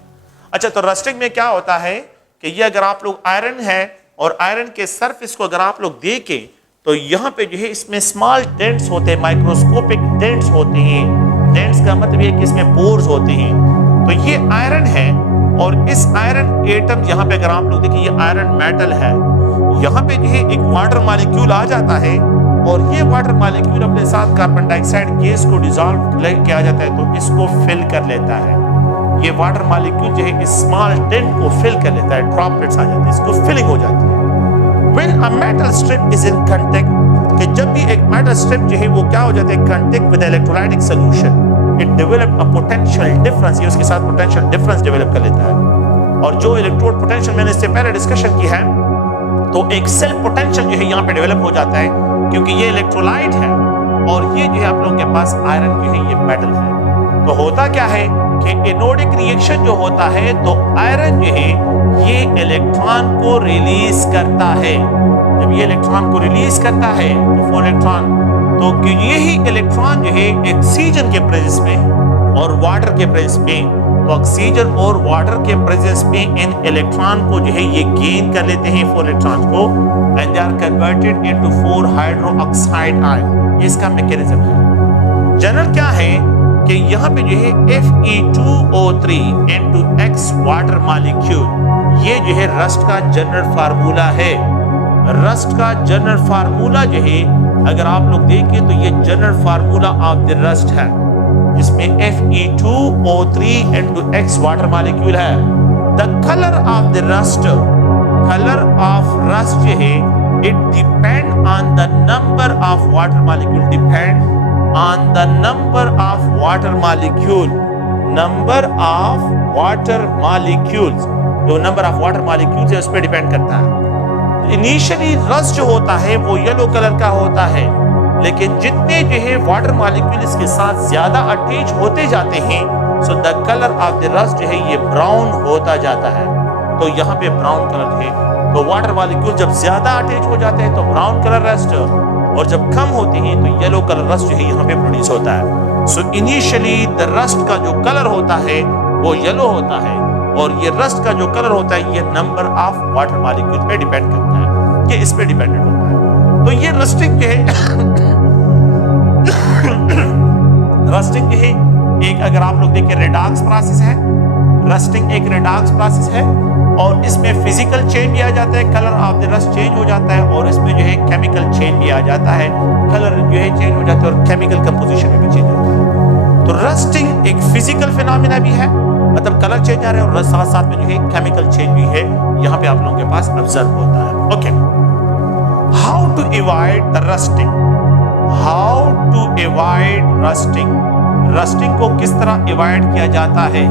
अच्छा, तो रस्टिंग में क्या होता है कि ये अगर आप लोग आयरन है और आयरन के सरफेस को अगर आप लोग देखें तो यहाँ पे जो है इसमें स्मॉल डेंट्स होते हैं, माइक्रोस्कोपिक डेंट्स होते हैं। डेंट्स का मतलब ये कि इसमें पोर्स होते हैं। तो ये आयरन है और इस आयरन एटम यहाँ पे अगर आप लोग देखें ये आयरन मेटल है। यहाँ पे जो है एक वाटर मॉलिक्यूल आ जाता है और ये वाटर मॉलिक्यूल अपने साथ कार्बन डाइऑक्साइड गैस को डिसॉल्व किया जाता है तो इसको फिल कर लेता है। ये वाटर मॉलिक्यूल जो है इस स्मॉल डेंट को फिल कर लेता है, ड्रॉपलेट्स आ जाते हैं, इसको फिलिंग हो जाती है। When a metal strip is in contact, कि जब भी एक मेटल स्ट्रिप जो है वो क्या हो जाता है, contact with electrolytic solution, it develop a potential difference, ये उसके साथ potential difference डेवलप कर लेता है। और जो इलेक्ट्रोड पोटेंशियल मैंने इससे पहले डिस्कशन की है, तो एक सेल्फ पोटेंशियल जो है यहाँ पे डेवलप हो जाता है क्योंकि ये इलेक्ट्रोलाइट है और ये जो है आप लोगों के पास आयरन जो है ये मेटल है। तो होता क्या है कि एनोडिक रिएक्शन जो होता है तो आयरन जो है ये इलेक्ट्रॉन को रिलीज करता है। जब ये इलेक्ट्रॉन को रिलीज करता है तो फोर इलेक्ट्रॉन, तो यही इलेक्ट्रॉन जो है ऑक्सीजन के प्रेजेंस में और वाटर के प्रेजेंस में, तो ऑक्सीजन और वाटर के प्रेजेंस में इन इलेक्ट्रॉन को जो है ये गेन कर लेते हैं फोर इलेक्ट्रॉन को and they are converted into 4 hydroxide ion. ये इसका मैकेनिज्म है। जनरल क्या है कि यहाँ पे जो है Fe2O3 into X water molecule, ये जो है रस्ट का जनरल फार्मूला है। रस्ट का जनरल फार्मूला जो है अगर आप लोग देखें तो ये general formula of the rust है जिसमें Fe2O3 into X water molecule है। The colour of the rust, colour of rust जो है it depend on the number of water molecule, depend on the number of water molecule, number of water molecules, जो number of water molecules है उस पर depend करता है। Initially rust जो होता है वो येलो कलर का होता है, लेकिन जितने जो है वाटर मॉलिक्यूल इसके साथ ज्यादा अटैच होते जाते हैं so the colour of the rust जो है ये ब्राउन होता जाता है। तो यहाँ पे ब्राउन कलर है। तो वाटर मॉलिक्यूल जब ज्यादा अटैच हो जाते हैं तो ब्राउन कलर रस्ट, और जब कम होती हैं तो येलो कलर रस्ट जो है यहाँ पे प्रोड्यूस होता है। सो इनिशियली द रस्ट का जो कलर होता है वो येलो होता है और ये रस्ट का जो कलर होता है ये नंबर ऑफ वाटर मॉलिक्यूल पे डिपेंड करता है, ये इस पे डिपेंडेंट होता है। तो ये रस्टिंग जो है रस्टिंग जो है एक अगर आप लोग देखें रेडॉक्स प्रोसेस है। रस्टिंग एक रेडॉक्स प्रोसेस है और इसमें फिजिकल चेंज भी आ जाता है, colour of the rust change हो जाता है और इसमें जो है केमिकल चेंज भी आ जाता है, कलर जो है चेंज हो जाता है और केमिकल कंपोजिशन में भी चेंज होता है। तो रस्टिंग एक फिजिकल फिनोमेना भी है, मतलब कलर चेंज आ रहा है और साथ साथ में जो है केमिकल चेंज भी है, यहाँ पे आप लोगों के पास ऑब्जर्व होता है। Okay, how to avoid the rusting, how to avoid rusting, rusting को किस तरह अवॉइड किया जाता है?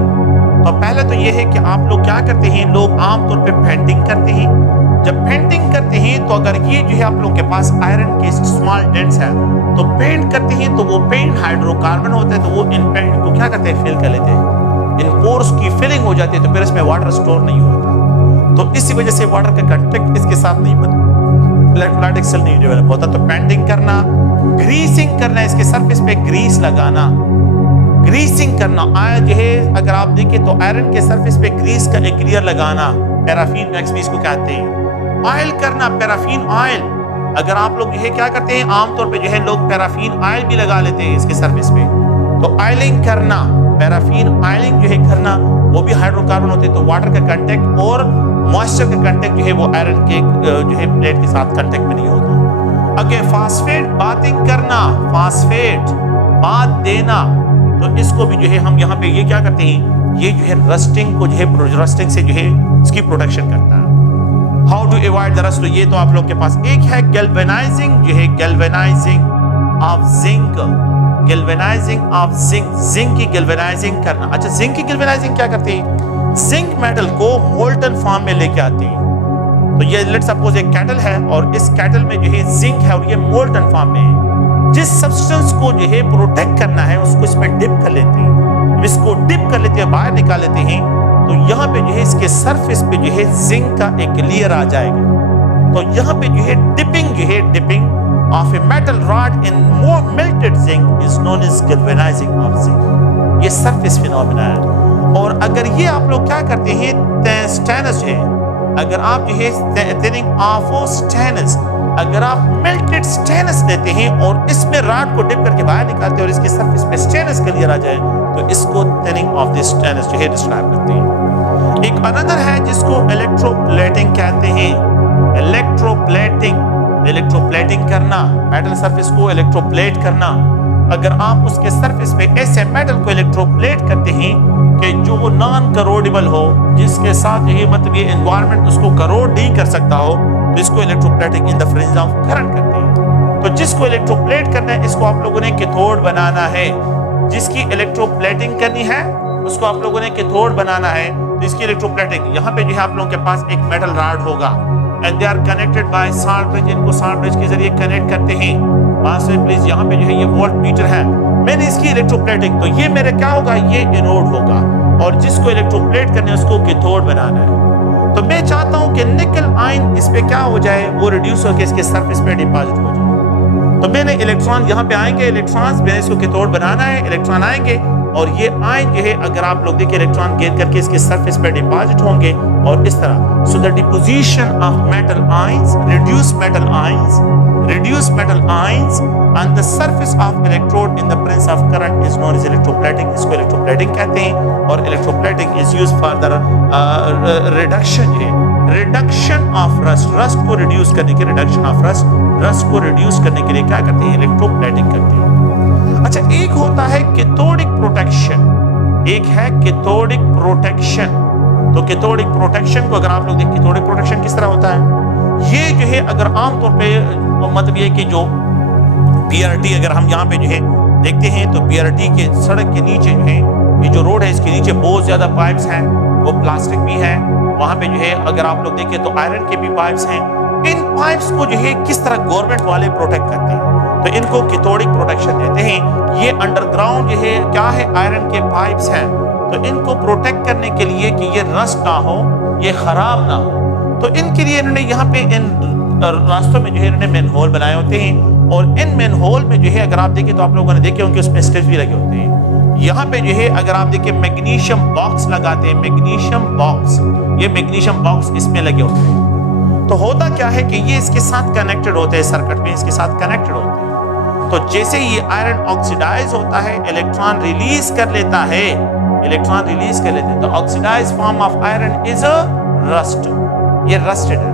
तो पहले तो ये है कि आप लोग क्या करते हैं, लोग आमतौर पे पेंटिंग करते हैं। जब पेंटिंग करते हैं तो अगर ये जो है आप लोग के पास आयरन के स्मॉल डेंट्स है तो पेंट करते हैं तो वो पेंट हाइड्रोकार्बन होता है तो वो इन पेंट को क्या करते हैं, फिल कर लेते हैं, इन पोर्स की फिलिंग हो जाती है तो फिर इसमें वाटर स्टोर नहीं होता, तो इसी वजह से वाटर का कंटेक्ट इसके साथ नहीं बनता, इलेक्ट्रोलाइटिक सेल नहीं डेवलप होता। तो पेंटिंग करना, ग्रीसिंग करना, इसके सरफेस पे ग्रीस लगाना, ग्रीसिंग करना, जो है अगर आप देखें तो आयरन के सरफेस पे ग्रीस का एक लेयर लगाना, पैराफिन वैक्स भी इसको कहते हैं। ऑयल करना, पैराफिन ऑयल, अगर आप लोग ये क्या करते हैं, आमतौर पे जो है लोग पैराफिन ऑयल भी लगा लेते हैं इसके सर्फेस पे, तो ऑयलिंग करना, पैराफिन ऑयलिंग जो है करना, वो भी हाइड्रोकार्बन होते हैं, तो वाटर का कंटेक्ट और मॉइस्चर का कंटेक्ट जो है वो आयरन के जो है प्लेट के साथ कंटेक्ट में नहीं होता। अगर फास्फेट बाथिंग करना, फास्फेट बाथ देना, तो इसको भी जो है हम यहाँ पे ये क्या करते हैं, ये जो है रस्टिंग को जो है, रस्टिंग से जो है इसकी प्रोटेक्शन करता है। How to avoid the rust, तो ये तो आप लोग के पास एक है गैल्वेनाइजिंग, जो है galvanising of zinc, galvanising of zinc, zinc की गैल्वेनाइजिंग करना। अच्छा, जिंक की गैल्वेनाइजिंग क्या करते हैं, जिंक मेटल को मोल्टन फॉर्म में लेके आते हैं। तो ये लेट सपोज एक कैटल है और इस कैटल में जो है जिंक है और ये मोल्टन फॉर्म में है। जिस सब्सटेंस को जो है प्रोटेक्ट करना है उसको इसमें डिप कर लेते हैं, इसको डिप कर लेते हैं, बाहर निकाल लेते हैं, तो यहाँ पे जो है इसके सरफेस पे जो है जिंक का एक लेयर आ जाएगा। तो यहाँ पे जो है dipping of a metal rod in melted zinc is known as galvanising of zinc. ये सरफेस फिनोमेना है। और अगर ये आप लोग क्या करते हैं, स्टेनस है, अगर आप जो है थिनिंग ऑफ स्टेनस, अगर आप मेल्टेड स्टेनस लेते हैं और इसमें रॉड को डिप करके बाहर निकालते हैं और इसके सरफेस पे स्टेनस का लेयर आ जाए, तो इसको थिनिंग ऑफ द स्टेनस जो है डिस्क्राइब करते हैं। एक अनदर है जिसको इलेक्ट्रोप्लेटिंग कहते हैं, इलेक्ट्रोप्लेटिंग करना, मेटल सरफेस को इलेक्ट्रोप्लेट करना। अगर आप उसके सरफेस पे ऐसे मेटल को इलेक्ट्रोप्लेट करते हैं कि जो वो नॉन करोडेबल हो, जिसके साथ ये मतलब ये एनवायरनमेंट उसको करोड नहीं कर सकता हो, तो इसको electroplating in the presence of current करते हैं। तो जिसको इलेक्ट्रोप्लेट करना है, इसको आप लोगों ने कैथोड बनाना है। जिसकी इलेक्ट्रोप्लेटिंग करनी है उसको आप लोगों ने कैथोड बनाना है। तो इसकी इलेक्ट्रोप्लेटिंग, यहाँ पे जो है आप लोगों के पास एक मेटल रॉड होगा and they are connected by salt bridge, इनको सॉल्ट ब्रिज के जरिए कनेक्ट करते हैं। पास में प्लीज, यहाँ पे जो है ये वोल्ट मीटर है, मैंने इसकी इलेक्ट्रोप्लेटिंग, तो ये मेरे क्या होगा, ये एनोड होगा और जिसको इलेक्ट्रोप्लेट करने है उसको कैथोड बनाना है। तो मैं चाहता हूं कि निकल आयन इस पे क्या हो जाए, वो रिड्यूस होकर इसके सरफेस पे डिपॉजिट हो जाए। तो मैंने इलेक्ट्रॉन यहाँ पे आएंगे, इलेक्ट्रॉन्स, मैंने इसको कैथोड बनाना है, इलेक्ट्रॉन आएंगे और ये आयन जो है अगर आप लोग देखिए इलेक्ट्रॉन गेन करके इसके सरफेस पे डिपॉजिट होंगे और इस तरह। So the deposition of metal ions, reduce metal ions on the surface of electrode in the presence of current is known as electroplating। इसको इलेक्ट्रोप्लेटिंग कहते हैं और electroplating is used for the reduction of rust को reduce करने के, reduction of rust को reduce करने के लिए क्या करते हैं, इलेक्ट्रोप्लेटिंग करते हैं। अच्छा, एक होता है कैथोडिक प्रोटेक्शन, एक है कैथोडिक प्रोटेक्शन। तो कैथोडिक प्रोटेक्शन को अगर आप लोग देखें, कैथोडिक प्रोटेक्शन किस तरह होता है, ये जो है अगर आमतौर पे मतलब ये कि जो बीआरटी अगर हम यहाँ पे जो है देखते हैं तो बीआरटी के सड़क के नीचे जो है ये जो रोड है इसके नीचे बहुत ज्यादा पाइप्स हैं, वो प्लास्टिक भी है। वहाँ पे जो है अगर आप लोग देखें तो आयरन के भी पाइप्स हैं। इन पाइप्स को जो है किस तरह गवर्नमेंट वाले प्रोटेक्ट करते हैं, तो इनको कैथोडिक प्रोटेक्शन देते हैं। ये अंडरग्राउंड जो है क्या है, आयरन के पाइप्स हैं, तो इनको प्रोटेक्ट करने के लिए कि ये रस्ट ना हो, ये खराब ना हो, तो इनके लिए इन्होंने यहाँ पे इन रास्तों में जो है इन्होंने मेन होल बनाए होते हैं और इन मेन होल में जो है अगर आप देखें तो आप लोगों ने देखे होंगे उसमें स्टेप्स भी लगे होते हैं। यहाँ पे जो है अगर आप देखें मैग्नीशियम बॉक्स लगाते हैं, मैग्नीशियम बॉक्स, ये मैग्नीशियम बॉक्स इसमें लगे होते हैं। तो होता क्या है कि ये इसके साथ कनेक्टेड होते हैं, सर्किट में इसके साथ कनेक्टेड होते हैं। तो जैसे ये आयरन ऑक्सीडाइज होता है, इलेक्ट्रॉन रिलीज कर लेता है, इलेक्ट्रॉन रिलीज कर लेते हैं, तो oxidise form of iron is a rust, ये रस्टेड है।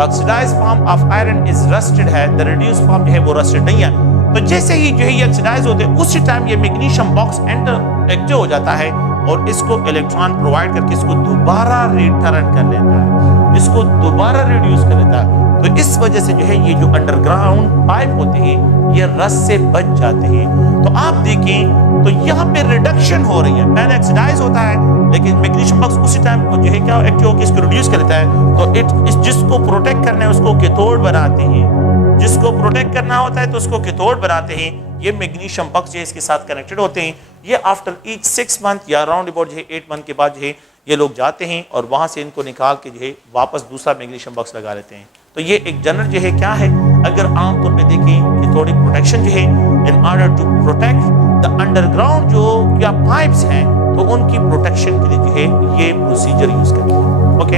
Oxidise form of iron is rusted है, द रिड्यूस फॉर्म जो है वो रस्टेड नहीं है। तो जैसे ही जो है ये ऑक्सीडाइज होते हैं उसी टाइम ये मैग्नीशियम बॉक्स एक्टिव हो जाता है और इसको इलेक्ट्रॉन प्रोवाइड करके इसको दोबारा रिटर्न कर लेता है, इसको दोबारा रिड्यूस कर लेता है। तो इस वजह से जो है ये जो अंडरग्राउंड पाइप होते हैं ये रस्ट से बच जाते हैं। तो आप देखें तो यहाँ पे रिडक्शन हो रही है, पहले ऑक्सीडाइज होता है लेकिन मैग्नीशियम बॉक्स उसी टाइम जो है क्या एक्टिव होकर इसको रिड्यूस कर लेता है। तो इस जिसको प्रोटेक्ट करना है उसको कैथोड बनाते हैं, जिसको प्रोटेक्ट करना होता है तो उसको कैथोड बनाते हैं। ये मैग्नीशियम बॉक्स जो है इसके साथ कनेक्टेड होते हैं। ये आफ्टर ईच 6 मंथ या अराउंड अबाउट जो है 8 मंथ के बाद जो है ये लोग जाते हैं और वहां से इनको निकाल के जो है वापस दूसरा मैग्नीशियम बॉक्स लगा लेते हैं। तो ये एक जनरल जो है क्या है, अगर आमतौर पे देखें कि थोड़ी प्रोटेक्शन जो है in order to protect the underground जो क्या पाइप्स हैं तो उनकी प्रोटेक्शन के लिए जो है ये प्रोसीजर यूज करते हैं। ओके,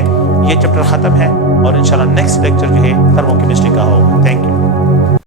ये चैप्टर खत्म है और इंशाल्लाह नेक्स्ट लेक्चर जो है थर्मोकेमिस्ट्री का होगा। Thank you.